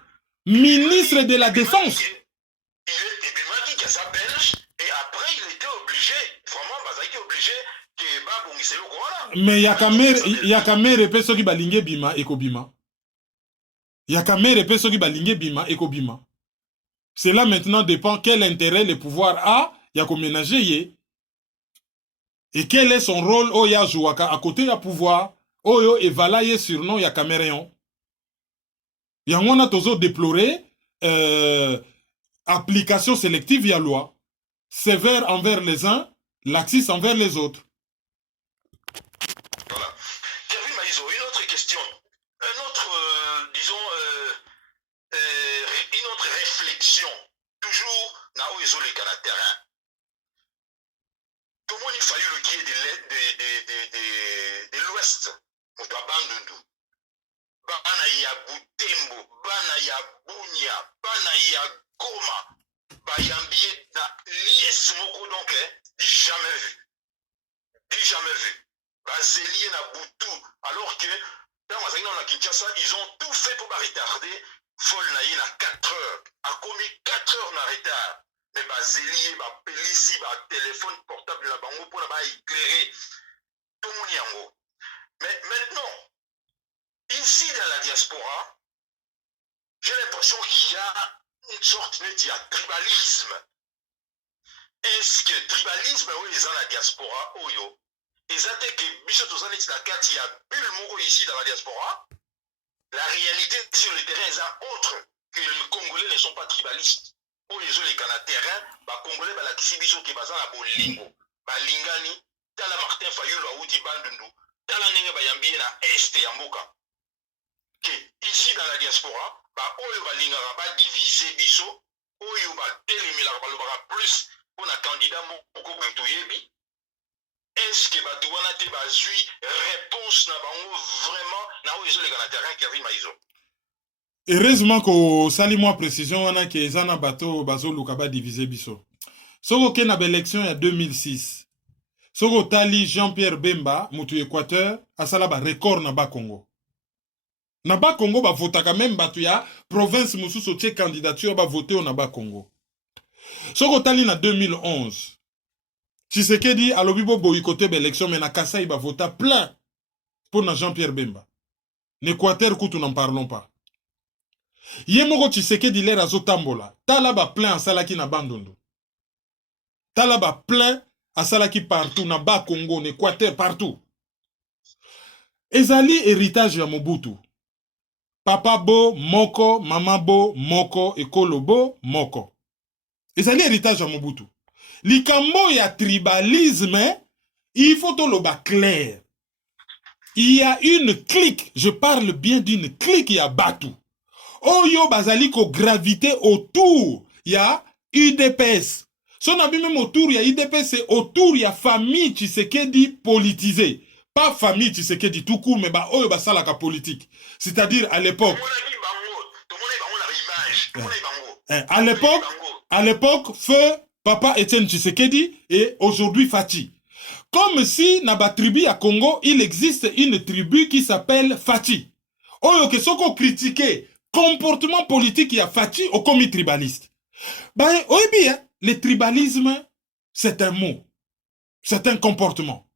ministre de la Défense. Il est sa Belge, et après il était obligé, vraiment, bah, il était obligé que bah, bon, il s'est le voilà. Mais il y a kamere et personne qui balingue bima et kobima. Il y a kamere et personne qui balingue bima et kobima. Cela maintenant dépend quel intérêt le pouvoir a, il y a qu'on ménager. Et quel est son rôle au ya jouaka à côté du pouvoir, au yo et valaye surnom il y a caméréon. Il y a on a toujours déploré application sélective via loi, sévère envers les uns, laxiste envers les autres. Voilà. Kevin Maïzo, une autre question. Un autre, disons, une autre réflexion. Toujours, na oizo les gars terrain. Comment il fallu le guier de l'Ouest, on doit abandonner. Bana ya Butembo, bana ya Bunia, bana ya Goma, bayambie na lies moko donc, jamais vu. Jamais vu. Bazélier na Boutou, alors que dans la Kinshasa, ils ont tout fait pour retarder Folle Naïe na 4 heures. A commis 4 heures na retard. Mais Bazélier, Pélissi, téléphone portable la bango pour éclairer tout le monde. Mais maintenant, ici dans la diaspora, j'ai l'impression qu'il y a une sorte de tribalisme. Est-ce que tribalisme, oui, ils ont la diaspora, oh yo, ils ont que Bishop Tozan est la carte, il y a bulle moro ici dans la diaspora. La réalité sur le terrain est autre, que les Congolais ne sont pas tribalistes. Oh, ils ont les canards terrain, les Congolais, la Kissibiso qui est basée à Bolingo, Lingani, Tala Martin Fayulu, Aouti Bandundu, Tala Nenge Bayambi na Est et Amboka. Ici dans la diaspora, oyo balingaka ba diviser biso, oyo ba telemilaka balobaka plus pour un candidat moko botoyebi. Est-ce que bato wana te bazui réponse na bango vraiment na oyo ezolega na terrain Kevin Maïzo? Heureusement que sali moi précision wana ke ezana bato bazoluka ba diviser biso. Soko ke na élection ya 2006. Soko tali Jean-Pierre Bemba mutu Équateur asala ba record na ba Congo. Na ba Congo ba votaka même batu ya province mususu tie candidature ba voter na ba Congo. Soko tali na 2011. Tshisekedi alobi bo boycotté l'élection mais na Kasai ba vota plein pour na Jean-Pierre Bemba. N'Équateur kutu n'en parlons pas. Yemoko Tshisekedi l'air azotambola. Tala ba plein en salaki na Bandundu. Tala ba plein en salaki partout na ba Congo, n'Équateur partout. Ezali héritage ya Mobutu. Papa bo, moko, mama bo, moko, ekolo bo, moko. Ezali héritage à Mobutu. Likambo ya tribalisme, il faut tout le bas clair. Il y a une clique, je parle bien d'une clique, il y a Batu. Oyo bazali ko gravité autour, il y a UDPS. Son abi même autour, il y a UDPS, c'est autour, il y a famille Tshisekedi politisée. Pas famille Tshisekedi tout court, mais bah oyo basalaka politique. C'est-à-dire à l'époque. À l'époque, feu Papa Etienne Tshisekedi et aujourd'hui Fati. Comme si dans la tribu à Congo, il existe une tribu qui s'appelle Fati. Oyo que soko critiquer comportement politique y a Fati au comité tribaliste. Bah oui bien, le tribalisme c'est un mot. C'est un comportement.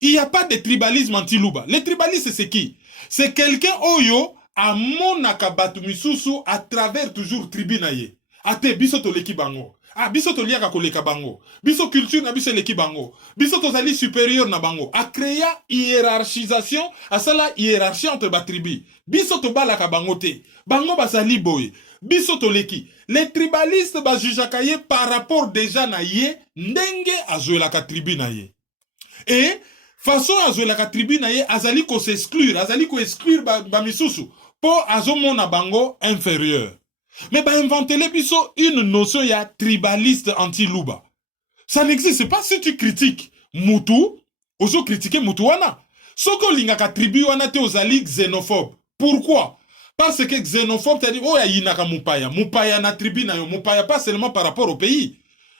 Il n'y a pas de tribalisme anti-Luba. Le tribaliste c'est qui? C'est quelqu'un oyo a monaka batu misusu à travers toujours tribu naye. Ate biso to leki bango. Ah biso to liaka koleka bango. Biso culture na biso leki bango. Biso to zali supérieur na bango. A créer hiérarchisation, a sala hiérarchie entre ba tribu. Biso to balaka bango te. Bango basali boye. Biso to leki. Les tribalistes ba jujaka ye par rapport déjà na ye ndenge azoelaka tribu na ye. Et façon azoelaka tribu na ye azali ko s'exclure, azali ko exclure ba misusu pour azomona bango inférieur. Mais bah inventer les biso une notion ya tribaliste anti-Luba. Ça n'existe pas. Si tu critiques Moutou, ozo critiquer Moutou wana. Soko lingaka tribu wana te ozali xénophobe. Pourquoi? Parce que xénophobe, t'as dit, oh ya yinaka mupaya. Mupaya na tribu na yo. Mupaya pas seulement par rapport au pays.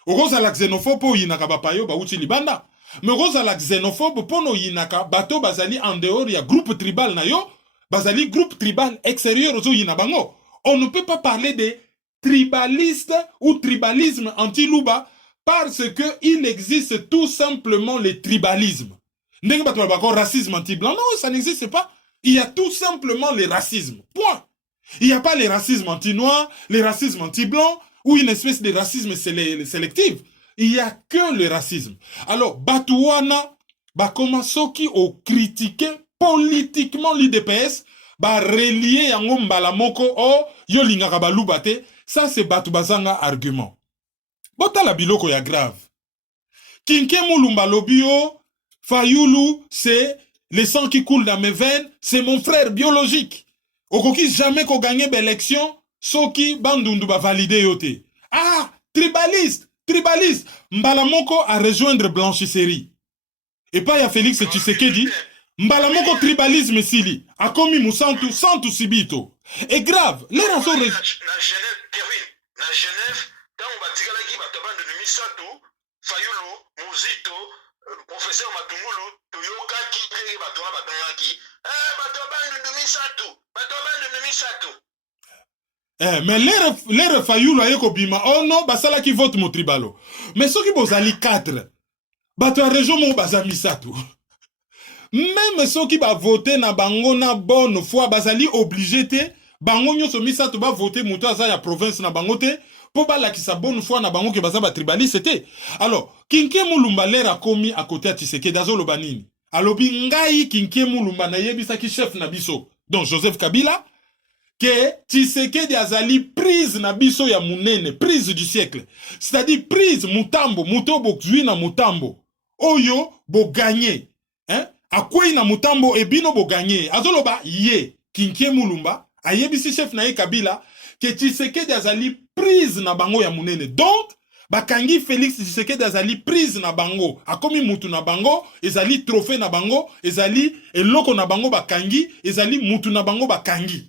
Ogoza la xénophobe o yinaka bapayo ba uchi libanda. Mais ogoza la xénophobe pono yinaka bato bazali en dehors ya groupe tribal na yo. Bazali groupe tribal extérieur ozo yinabango. On ne peut pas parler de tribaliste ou tribalisme anti-Luba parce que il existe tout simplement le tribalisme. Ndenge bato balobako racisme anti-blanc. Non, ça n'existe pas. Il y a tout simplement le racisme. Point. Il n'y a pas le racisme anti-noir, le racisme anti-blanc, ou une espèce de racisme sélectif. Il n'y a que le racisme. Alors, Batouana, bakoma soki o critiqué politiquement l'IDPS, ba relier yango mbala moko o yo lingaka balubate, ça c'est batu bazanga argument. Bota la biloko ya grave. Kinke mulumba lobio, Fayulu, c'est le sang qui coule dans mes veines, c'est mon frère biologique. Okoki jamais ko gagné l'élection, soki bandundu ba validé yote. Ah, tribaliste. Mbalamoko a rejoindre blanchisserie. Et pas ya Félix Tshisekedi, Mbalamoko tribalisme sili, a commis Moussantou, Santou Sibito. Et grave, les raisons... Na Genève, dans Batigalaki, Batabande de Misato, Fayulu, Mouzito, professeur Matungulu, Toyoka qui crée Batoa Batangaki. Batabande de Misato. Mais l'air Fayulu a yekobima, oh non, basala qui vote mon tribalo. Mais ceux qui bozali 4, bato a région mon bazami satou. Même ceux qui va voter na bango na bonne foi, bazali obligé te, bango nyo so misato ba voter mouto aza ya province na bango te, po ba la ki sa bonne foi na bango ke bazaba tribaliste te. Alors, Kinke Mulumba l'air a commis à côté à Tshisekedi dazo lobanini. Alobi ngai Kinke Mulumba na yebisa ki chef na biso. Donc Joseph Kabila, que Tshisekedi azali prise na biso ya munene, prise du siècle. C'est-à-dire prise mutambo, muto bokzui na mutambo. Oyo bo gagné. Hein? Akwei na mutambo ebino bo gagné. Azoloba ye, Kinke Mulumba, ayebisi chef na ye Kabila, que Tshisekedi azali prise na bango ya munene. Donc, bakangi Félix Tshisekedi azali prise na bango. Akomi mutu na bango, ezali trophée na bango, ezali eloko na bango bakangi, ezali mutu na bango bakangi.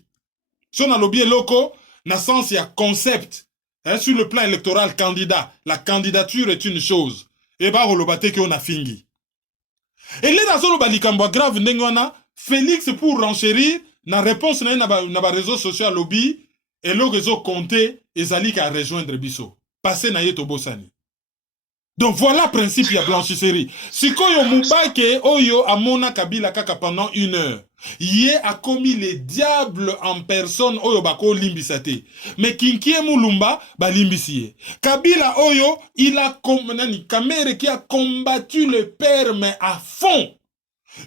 Si on a lobby loco, na sens il y a concept. Hein, sur le plan électoral, candidat. La candidature est une chose. Et bah, on a fingi. Et les raisons likambo grave n'engwana, Félix pour renchérir, na réponse na réseau social lobby, et le réseau compté, et zali à rejoindre Bisso. Passez na yeto bosani. Donc voilà principe ya blanchisserie. Sikoyo Mubake oyo amona Kabila kaka pendant 1 heure. Yé a commis les diables en personne oyo bako limbisate. Mais Kinkie Mulumba ba limbisiye. Kabila oyo il a Kamere qui a combattu le père mais à fond.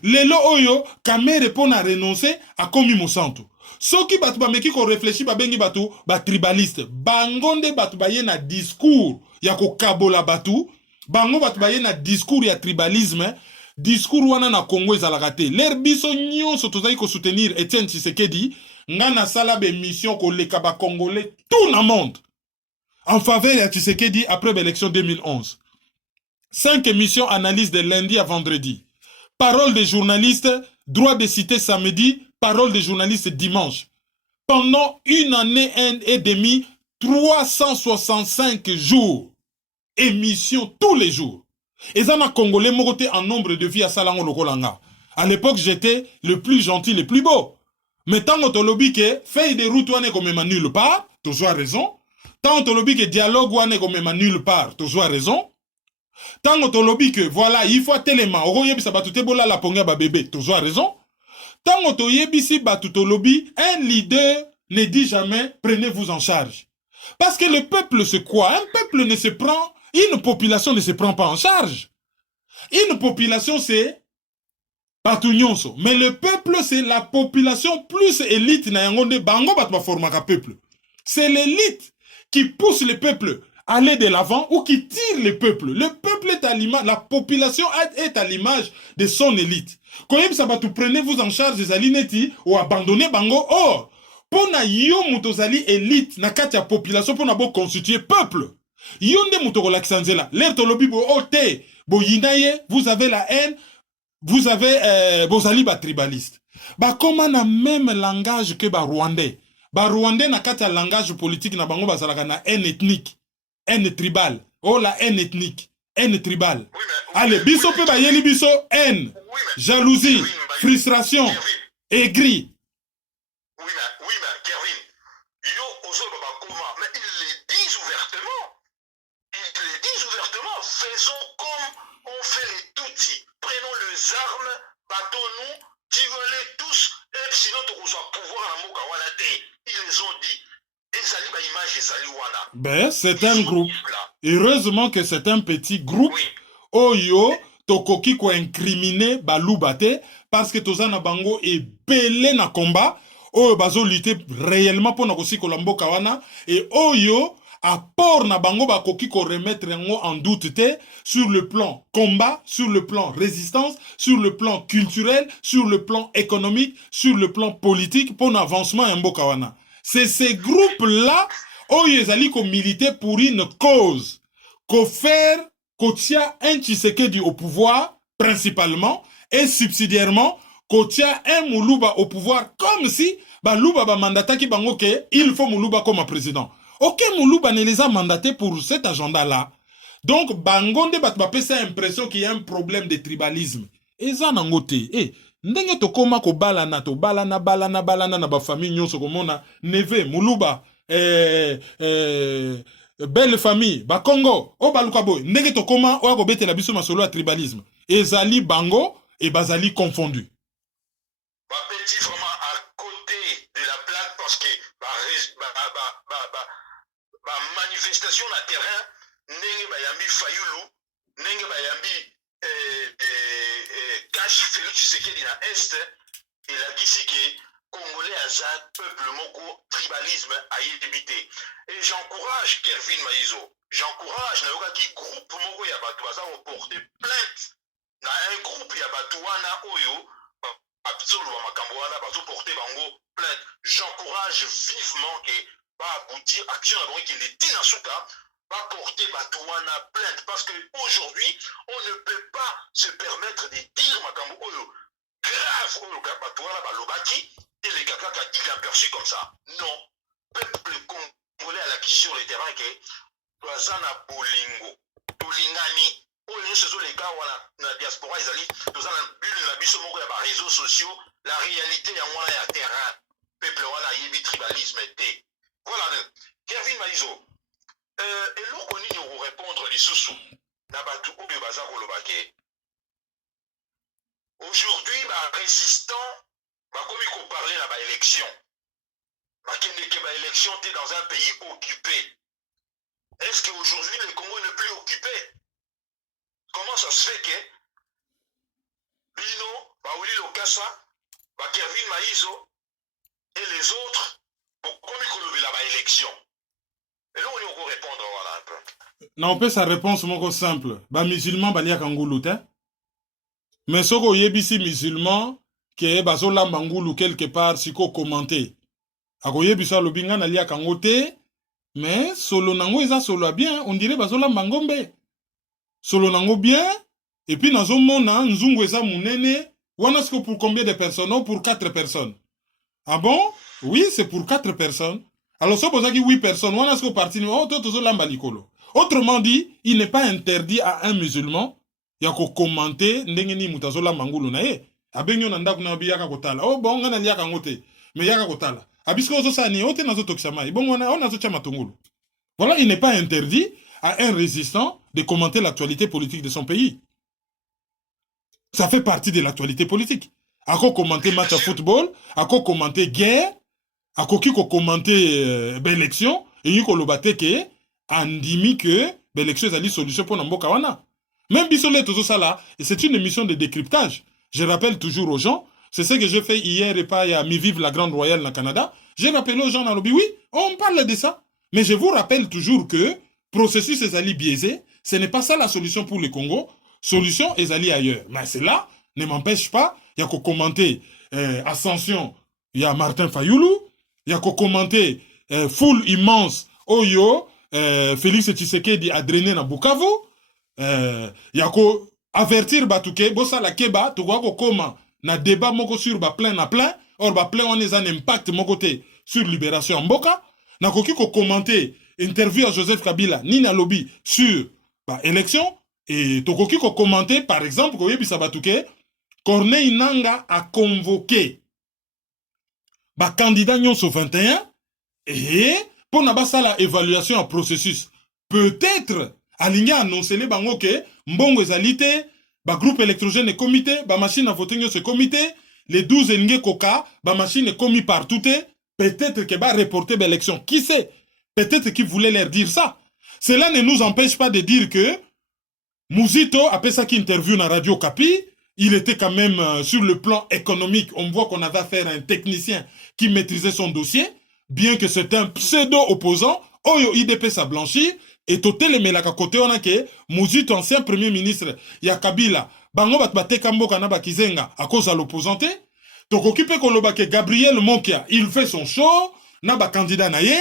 Lelo oyo Kamere pona renoncer a commis Monsanto. Soki batu ba meki ko réfléchi ba bengi batu ba tribaliste. Bangonde batu ba yena discours ya ko kabola batu. Bango batu ba yena discours ya tribalisme. Discours wana na Congo ezalaka te. L'air biso nyonso tozali ko soutenir Etienne Tshisekedi, ngana sala be mission ko leka ba congolais tout na monde. En faveur de Tshisekedi après l'élection 2011. 5 émissions analyse de lundi à vendredi. Parole des journalistes, droit de citer samedi, parole des journalistes dimanche. Pendant 1 année et demie, 365 jours. Émission tous les jours. Et ça n'a Congolais moroté en nombre de vies à Salango Lokolanga. À l'époque, j'étais le plus gentil, le plus beau. Mais tant qu'on te lobby que feuille de route ouane comme nulle part, toujours raison. Tant qu'on te lobby que dialogue ouane comme nulle part, toujours raison. Tant qu'on te lobby que voilà, il faut tellement, oro yebisa batute bola la ponga ba bébé, toujours raison. Tant qu'on te yebisi batute lobby, un leader ne dit jamais prenez-vous en charge. Parce que le peuple c'est quoi? Un peuple ne se prend. Une population ne se prend pas en charge. Une population, c'est Patunyonso. Mais le peuple, c'est la population plus élite. C'est l'élite qui pousse le peuple à aller de l'avant ou qui tire le peuple. Le peuple est à l'image, la population est à l'image de son élite. Quand vous prenez-vous en charge des alinétis ou abandonnez Bango. Or, pour na yo mutozali élite, na katia population, pour na bo constituer peuple. Yonde mutoko laksanzela. L'air tolobi bo ote. Bo yinaye, vous avez la haine. Vous avez bozali ba tribaliste. Ba comment na même langage que ba rwandais. Ba rwandais na kata langage politique na bango bazalaka na haine ethnique, haine tribale. Oh la haine ethnique, haine tribale. Oui, allez, biso pe ba yeli biso haine, jalousie, frustration, aigri. Oui, mais Kevin, yo ozo baba comment, mais ils le disent ouvertement. Ils le disent ouvertement. Faisons comme on fait les Tutsis. Prenons les armes, battons-nous, tuons-les tous, et sinon tu reçois pouvoir à Mokawana. Ils les ont dit. Ben, c'est un groupe. Heureusement que c'est un petit groupe. Oui. Oyo, tokoki ko incriminer balubate parce que tozana bango est belé na combat. Oyo bazo lutter réellement pour na kosi kolambo kawana et oyo apport na bango bakoki ko remettre yango en doute te sur le plan combat, sur le plan résistance, sur le plan culturel, sur le plan économique, sur le plan politique pour l'avancement en Bokawana. C'est ces groupes-là où ils allaient militer pour une cause. Qu'au faire, qu'au tient un Tshisekedi au pouvoir, principalement, et subsidiairement, qu'au tient un Moulouba au pouvoir, comme si, Louba ba mandata ki bango ke, il faut Moulouba comme président. Ok, Moulouba ne les a mandatés pour cet agenda-là. Donc, Bangonde Batbapé, c'est l'impression qu'il y a un problème de tribalisme. Et ça, nangote, ndenge to koma ko balana na ba famille nyonso komona neve Moulouba belle famille ba Congo o baluka boy ndenge to koma o ko betela biso masolo ya tribalisme ezali bango et bazali confondu ba petit vraiment à côté de la plaque parce que manifestation na terrain ndenge ba yambi Fayulu ndenge ba yambi cache Félix Tshisekedi na Est et la Kisike Congolais à peuple moko tribalisme à y éviter. Et j'encourage Kervin Maïzo, j'encourage Nayoka groupe moko ya batu baza porter plainte na un groupe ya batu wana oyo absolument makambo wana bazo porter bango plainte. J'encourage vivement que ba aboutir action na bango qui les tina suka va porter Batouana plainte parce qu'aujourd'hui, on ne peut pas se permettre de dire Makambo Oyo grave Oyo Batouana Balobaki et les gars qui l'ont perçu comme ça. Non. Peuple congolais à la qui sur le terrain que Bazana Bolingo, Bolingani, Oyo ce sont les gars où la diaspora ils allaient, nous allons bulle la biso moko ya réseaux sociaux, la réalité ya moi ya terrain. Peuple wana yebi tribalisme était. Voilà. Kevin Maïzo. Et l'on connaît nous répondre les sous Nabatu ou Bazar Olobake. Aujourd'hui, les résistants, comme il faut parler de l'élection, l'élection est dans un pays occupé. Est-ce qu'aujourd'hui le Congo n'est plus occupé? Comment ça se fait que Bino, Baouli Lokassa, Kervin Maïzo et les autres, comme il faut lever l'élection? Et là, on peut répondre, voilà, un peu. Non, on peut sa réponse, mon simple. Ba musulman, balia kangoulou, te. Mais ce qu'on yebisi musulman, que bazola mangoulou quelque part, si ko commenter. Ako yebisa lobinga na lia kangote, mais solo nango eza solo bien, on dirait bazola mangombe. Solo nango bien, et puis nazo mona, nzungu eza munene, wana sko pour combien de personnes? Non, pour 4 personnes. Ah bon? Oui, c'est pour 4 personnes. Alors, si vous avez 8 personnes, on a ce parti, autrement dit, il n'est pas interdit à un musulman, il y a qu'à commenter, ndengeni mutazola mangulu na ye. Abenyo nanda kuna biyaka kotala. Oh bon, on a liaka ngote, mais yaka kotala. Abisko ozo sani, ote nazo toksama. Bon, on a zo chama tongulu. Voilà, il n'est pas interdit à un résistant de commenter l'actualité politique de son pays. Ça fait partie de l'actualité politique. À quoi commenter match à football, à quoi commenter guerre. A koki ko commenter l'élection et y ko lobate ke andimi que l'élection est la solution pour Namboka wana. Même bisole tout ça là, c'est une émission de décryptage. Je rappelle toujours aux gens, c'est ce que j'ai fait hier et pas à Mi Vive la Grande Royale au Canada. J'ai rappelé aux gens dans le oui, on parle de ça, mais je vous rappelle toujours que processus est allé biaisé, ce n'est pas ça la solution pour le Congo. Solution est allée ailleurs. Mais cela ne m'empêche pas, il y a qu'à commenter Ascension, il y a Martin Fayoulou. Il y a qu'à commenter foule immense Oyo Félix Tshisekedi a drainé na Bukavu, yako avertir batuke, bosa la keba, toko koma na débat moko sur ba plein na plein, or ba plein on un impact moko te sur libération mboka, na koki ko commenter interview à Joseph Kabila, ni na lobby sur ba élection, et tokoki ko commenter par exemple, ko yebisa batuke, Corneille Nanga a convoqué ba candidat nyonso 21, et pour na basa la évaluation en processus, peut-être alingi annoncé les bango que mbongo ezalité, ba groupe électrogène et comité, ba machine à voter nyonso comité, les 12 elingi koka, ba machine est commis partout, peut-être que ba reporter l'élection. Qui sait? Peut-être qu'il voulait leur dire ça. Cela ne nous empêche pas de dire que Mouzito, après ça qui interview dans Radio Kapi, il était quand même sur le plan économique. On voit qu'on avait affaire à un technicien qui maîtrisait son dossier, bien que c'est un pseudo-opposant. Oyo IDP sa blanchi, et totel melaka côté on a que Mouzito, ancien premier ministre, ya Kabila, bango bat bateka mboka na bakizenga à cause de l'opposanté. Donc occupé koloba que Gabriel Mokia, il fait son show, na ba candidat na ye,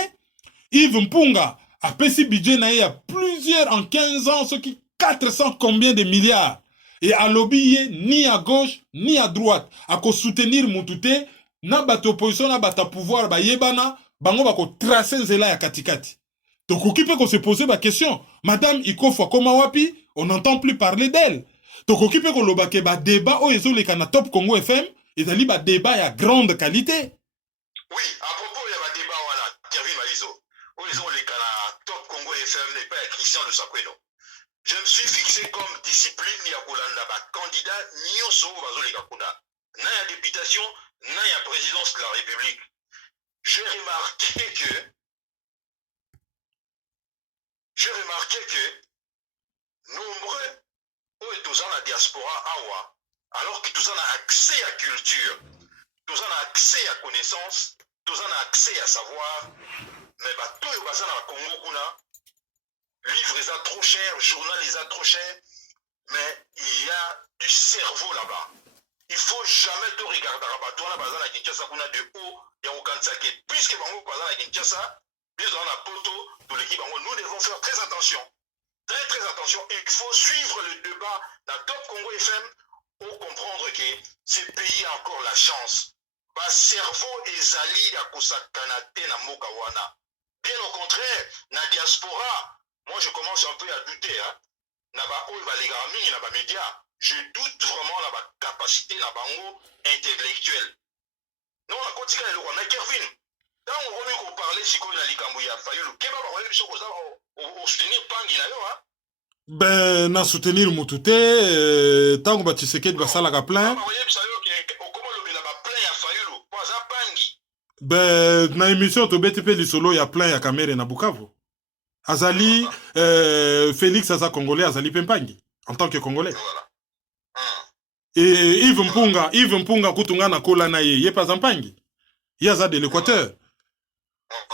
Yves Mpunga a payé budget na ye à plusieurs en 15 ans, ce qui 400 combien de milliards. Et à lobby ni à gauche ni à droite à ko soutenir Moutouté na bato opposition na bata pouvoir ba yebana bango ba ko tracer zela ya katikati. Donc occupé qu'on se poser la question, madame Ikofa koma wapi, on n'entend plus parler d'elle. Donc occupé qu'on loba ke ba débat o ezo le kana Top Congo FM, et ali ba débat ya grande qualité. Oui, à propos il y a ba débat wala Kervin Malizo. O ezo le kana Top Congo FM n'est pas Christian de Sakweno. Je me suis fixé comme discipline ya kolanda ba candidat nyonso bazo le kakuna. Na ya députation, na ya présidence de la République. J'ai remarqué que nombreux eux tous en la diaspora awa, alors que tous en a accès à culture, tous en a accès à connaissance, tous en a accès à savoir, mais bah tout est basé dans la Congo kuna, livres est trop cher, journal est trop cher, mais il y a du cerveau là-bas. Il faut jamais te regarder à toi là basé dans Kinshasa kuna de haut et au Kansake, puisque bango basé dans Kinshasa, bien dans la poto, pour l'équipe nous devons faire très attention. Très attention, il faut suivre le débat dans Top Congo FM pour comprendre que ce pays a encore la chance. Bas cerveau et zali à Kosakanate na Mokawana. Bien au contraire, na diaspora, moi je commence un peu à douter. Hein. Na ba oivaligami, na ba média, je doute vraiment na ba capacité na bango intellectuelle. Non, la continue le roi, mais Kervin. Quand on va nous parler si on a likambuya Fayulu, qu'est-ce qu'on va voir sur ça au soutenir Pangi là hein? Ben na soutenir Moutouté, tant que Tshisekedi va sala ka plein. Ben na émission to BTP lisolo ya plein ya Kamere na Bukavu. Azali Félix Aza Congolais, Azali Pempangi en tant que Congolais. Voilà. Et Yves Mpunga kutunga na kola na ye pas Zampangi. Yaza de l'Équateur.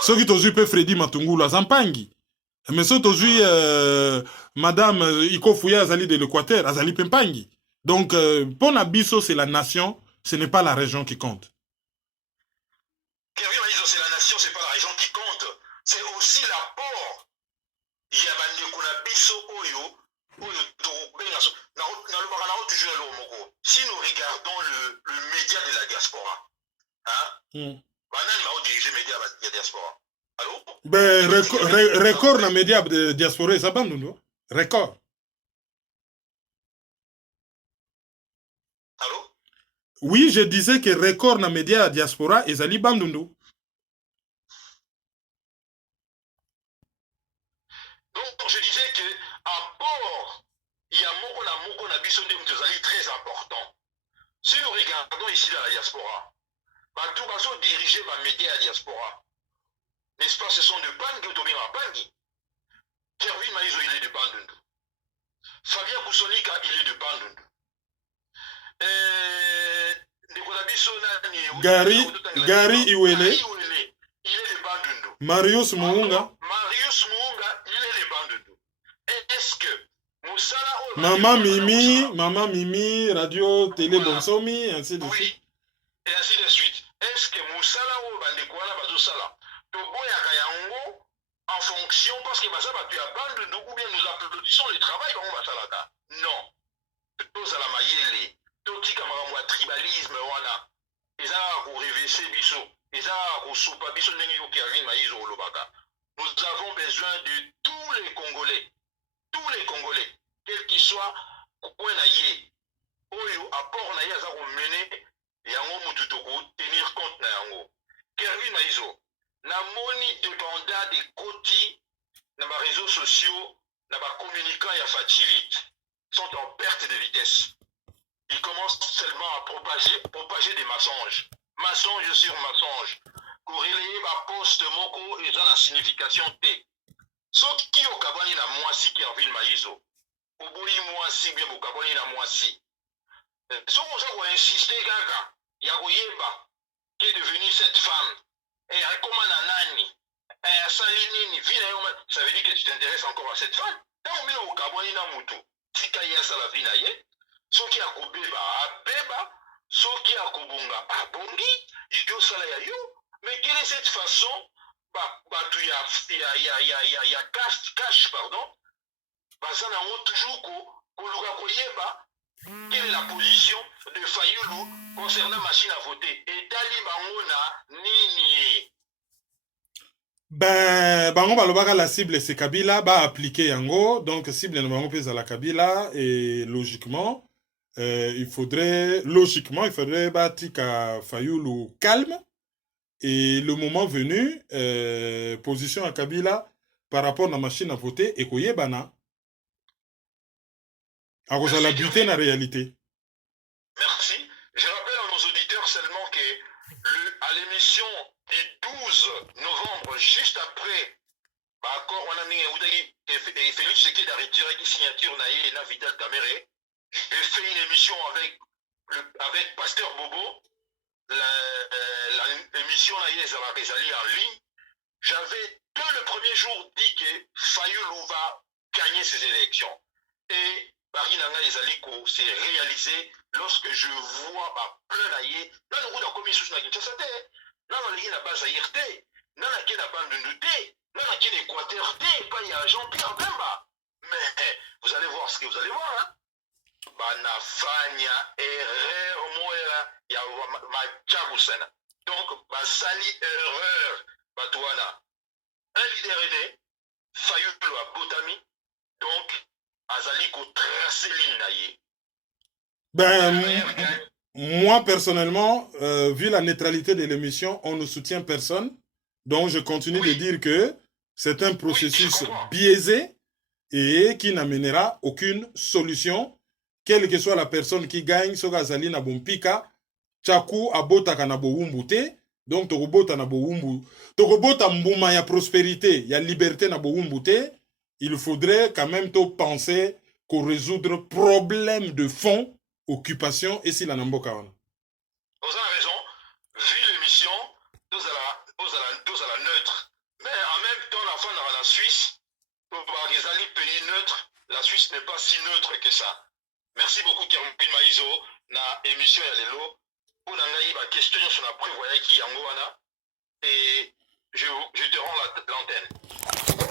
Ceux qui t'ont joué Freddy Matungulu à Zampangi. Mais ceux qui t'ont joué Madame Ikofouya Azali de l'Équateur, Azali Pempangi. Donc, pour Nabiso, c'est la nation, ce n'est pas la région qui compte. Kevin Malizo, c'est la nation, c'est pas la région qui compte. C'est aussi l'apport. Il y a Nabiso Oyo, si nous regardons le média de la diaspora, hein? Ben, record na média de diaspora, ça bande, non? Record. Allô? Oui, je disais que record na média diaspora, et zali bandundu. Donc, je disais que, à bord, il y a Moko na biso de très important. Si nous regardons ici dans la diaspora, tout va se diriger par les médias à la diaspora. N'est-ce pas, ce sont de Bangi ou Tobima Bangi. Kervin Malizo, il est de Bandundu. Fabien Koussonika, il est de Bandundu. Gary Iwele, il est de Bandundu. Marius Muunga, il est de Bandundu. Est-ce que Maman Mimi, Radio, Télé Bonsomi, ainsi de suite. Oui, et ainsi de suite. Est-ce que Moussala ou Bandekwana Bazosala, Toboya Kayango, en fonction, parce que ça va tuer à bande, ou bien nous applaudissons le travail, on va ça. Non. Tous à la maïele, tout qui camarade tribalisme, voilà. Ils ont réveillé biso, ils ont soupa biso n'engi qui arrive maïso au lobaka. Nous avons besoin de tous les Congolais, quel qu'ils soient, où naïe, oyo apport naïe aza ko mener, yango mututoko tenir compte na yango. Kervi maïso, na moni dépendant des côtés, dans les réseaux sociaux, dans les communicants et facilite, sont en perte de vitesse. Ils commencent seulement à propager des mensonges. Mensonge sur mensonge. Corréler ma poste moko et dans la signification T. Ce qui au kabani na moisi qui en ville maïso. Au bout moisi bien au kabani na moisi. Ce qu'on a insisté gaga, Yagoyeba, qui est devenue cette femme, et elle commande à Nani, et à Salinini, ça veut dire que tu t'intéresses encore à cette femme. Tant on met au kabani na mutu, si kaya sa la vie na ye, ce qui a kobeba a beba, ce qui a kobunga a bongi, yo sala ya yo, mais quelle est cette façon, il y a cash, pardon, ça n'a toujours koyeba, quelle est la position de Fayulu concernant la machine à voter, et Talibangona nini. Ben, bango balobaka la cible c'est Kabila, ba appliquer yango, donc cible na bango pesa la Kabila, et logiquement, il faudrait batika Fayulu calme, et le moment venu, position à Kabila par rapport à la machine à voter, et koyebana, à cause de la buter na réalité. Merci. Je rappelle à nos auditeurs seulement que à l'émission du 12 novembre, juste après, accord on a mis et Félix Tshisekedi a retiré une signature naïe et Vital Kamere. J'ai fait une émission avec Pasteur Bobo, l'émission naïe en ligne. J'avais dès le premier jour dit que Fayulu va gagner ces élections. Et Paris Nanga Ezaliko s'est réalisé lorsque je vois plein naïe. Là, nous avons commis sous la Kinshasa. Là, on a la base à IRT. Là, on a la bande de Nouté. Là, on a l'Équateur T. Pas il y a Jean-Pierre Bemba. Mais vous allez voir ce que vous allez voir. Hein? Banafanya, erreur, moera, il y a Machabusana. Donc, Basali, erreur, Batouana. Un leader aîné, Fayulu à Botami. Donc, Azaliko tracé l'inaïe. Ben, moi personnellement, vu la neutralité de l'émission, on ne soutient personne. Donc je continue de dire que c'est un processus biaisé et qui n'amènera aucune solution, quelle que soit la personne qui gagne. Soga Zali na bompika, Chaku abota kana bohumbute. Donc tokobota na bohumbu, tokobota mbuma ya prospérité, ya liberté na bohumbute. Il faudrait quand même penser qu'on résoudre problème de fond, occupation, et si la namboka. Vous avez raison. Vu l'émission, tous à la neutre. Mais en même temps, la fin dans la Suisse, pour les pays neutres, la Suisse n'est pas si neutre que ça. Merci beaucoup, Kermouine Maïzo, na émission Yalelo. Pour la question sur la prévoyée qui est en Goana. Et je te rends l'antenne.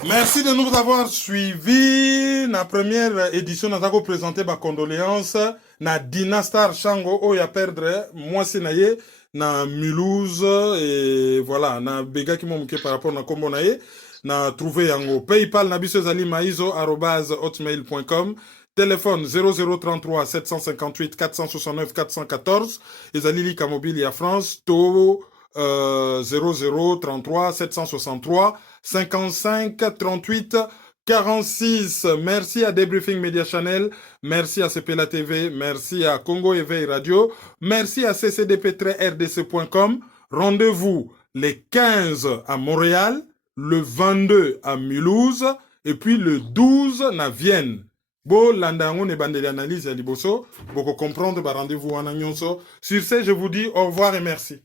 Merci de nous avoir suivis. La première édition, nous avons présenté ma condoléance na Dynastar Shango Oya perdre moi senaye na Mulhouse et voilà na bega qui m'ont par rapport na kombo naye na trouvé yango PayPal na biso zali maizo@hotmail.com. Téléphone 0033 758 469 414 ezali lika mobile ya France to 0033 763 55 38 46. Merci à Debriefing Media Channel, merci à CPLA TV, merci à Congo Éveil Radio, merci à ccdp-rdc.com. Rendez-vous les 15 à Montréal, le 22 à Mulhouse et puis le 12 à Vienne. Bo landango ne bandeli analyse à liboso, boko comprendre ba rendez-vous en nyonso. Sur ce, je vous dis au revoir et merci.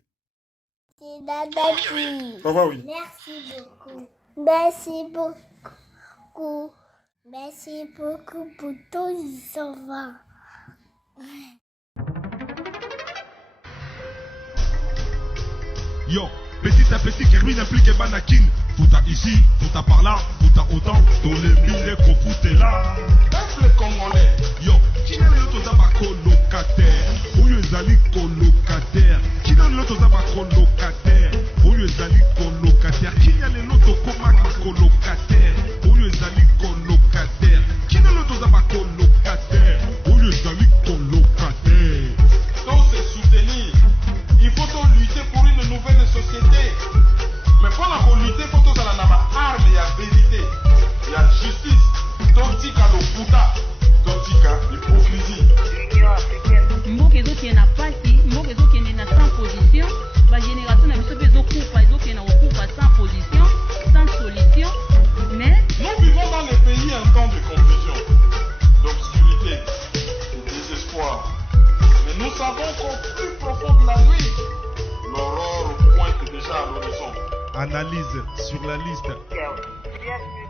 Au revoir, oui. Merci beaucoup. Merci beaucoup. Merci beaucoup pour tout ça. Yo, petit à petit, Kermine implique Banakin. Puta ici, puta par là, puta autant, dans les mille qu'on là. Peuple congolais, Yo, qui n'a l'autre d'aba colocataire? Où les ali colocataire? Qui n'a l'autre d'aba colocataire? Où les ali colocataire? Qui n'a l'autre comme colocataire? Où les ali colocataire? Qui n'a l'autre d'aba colocataire? Où les ali colocataire? donc c'est soutenir. Il faut donc lutter pour une nouvelle société. Mais pour la lutter, il faut tous aller dans la arme, il y a vérité, il y a justice. Totika lokuta, totika l'hypocrisie. mboka ezokende na pasi, mboka ezokende na sans position, bagénération na biso mpe ezokende na kokufa sans position, sans solution. Mais Nous vivons dans les pays un temps de confusion, d'obscurité, de désespoir. Mais nous savons qu'au plus profond de la nuit, l'aurore pointe déjà à l'horizon. Analyse sur la liste. Bien sûr.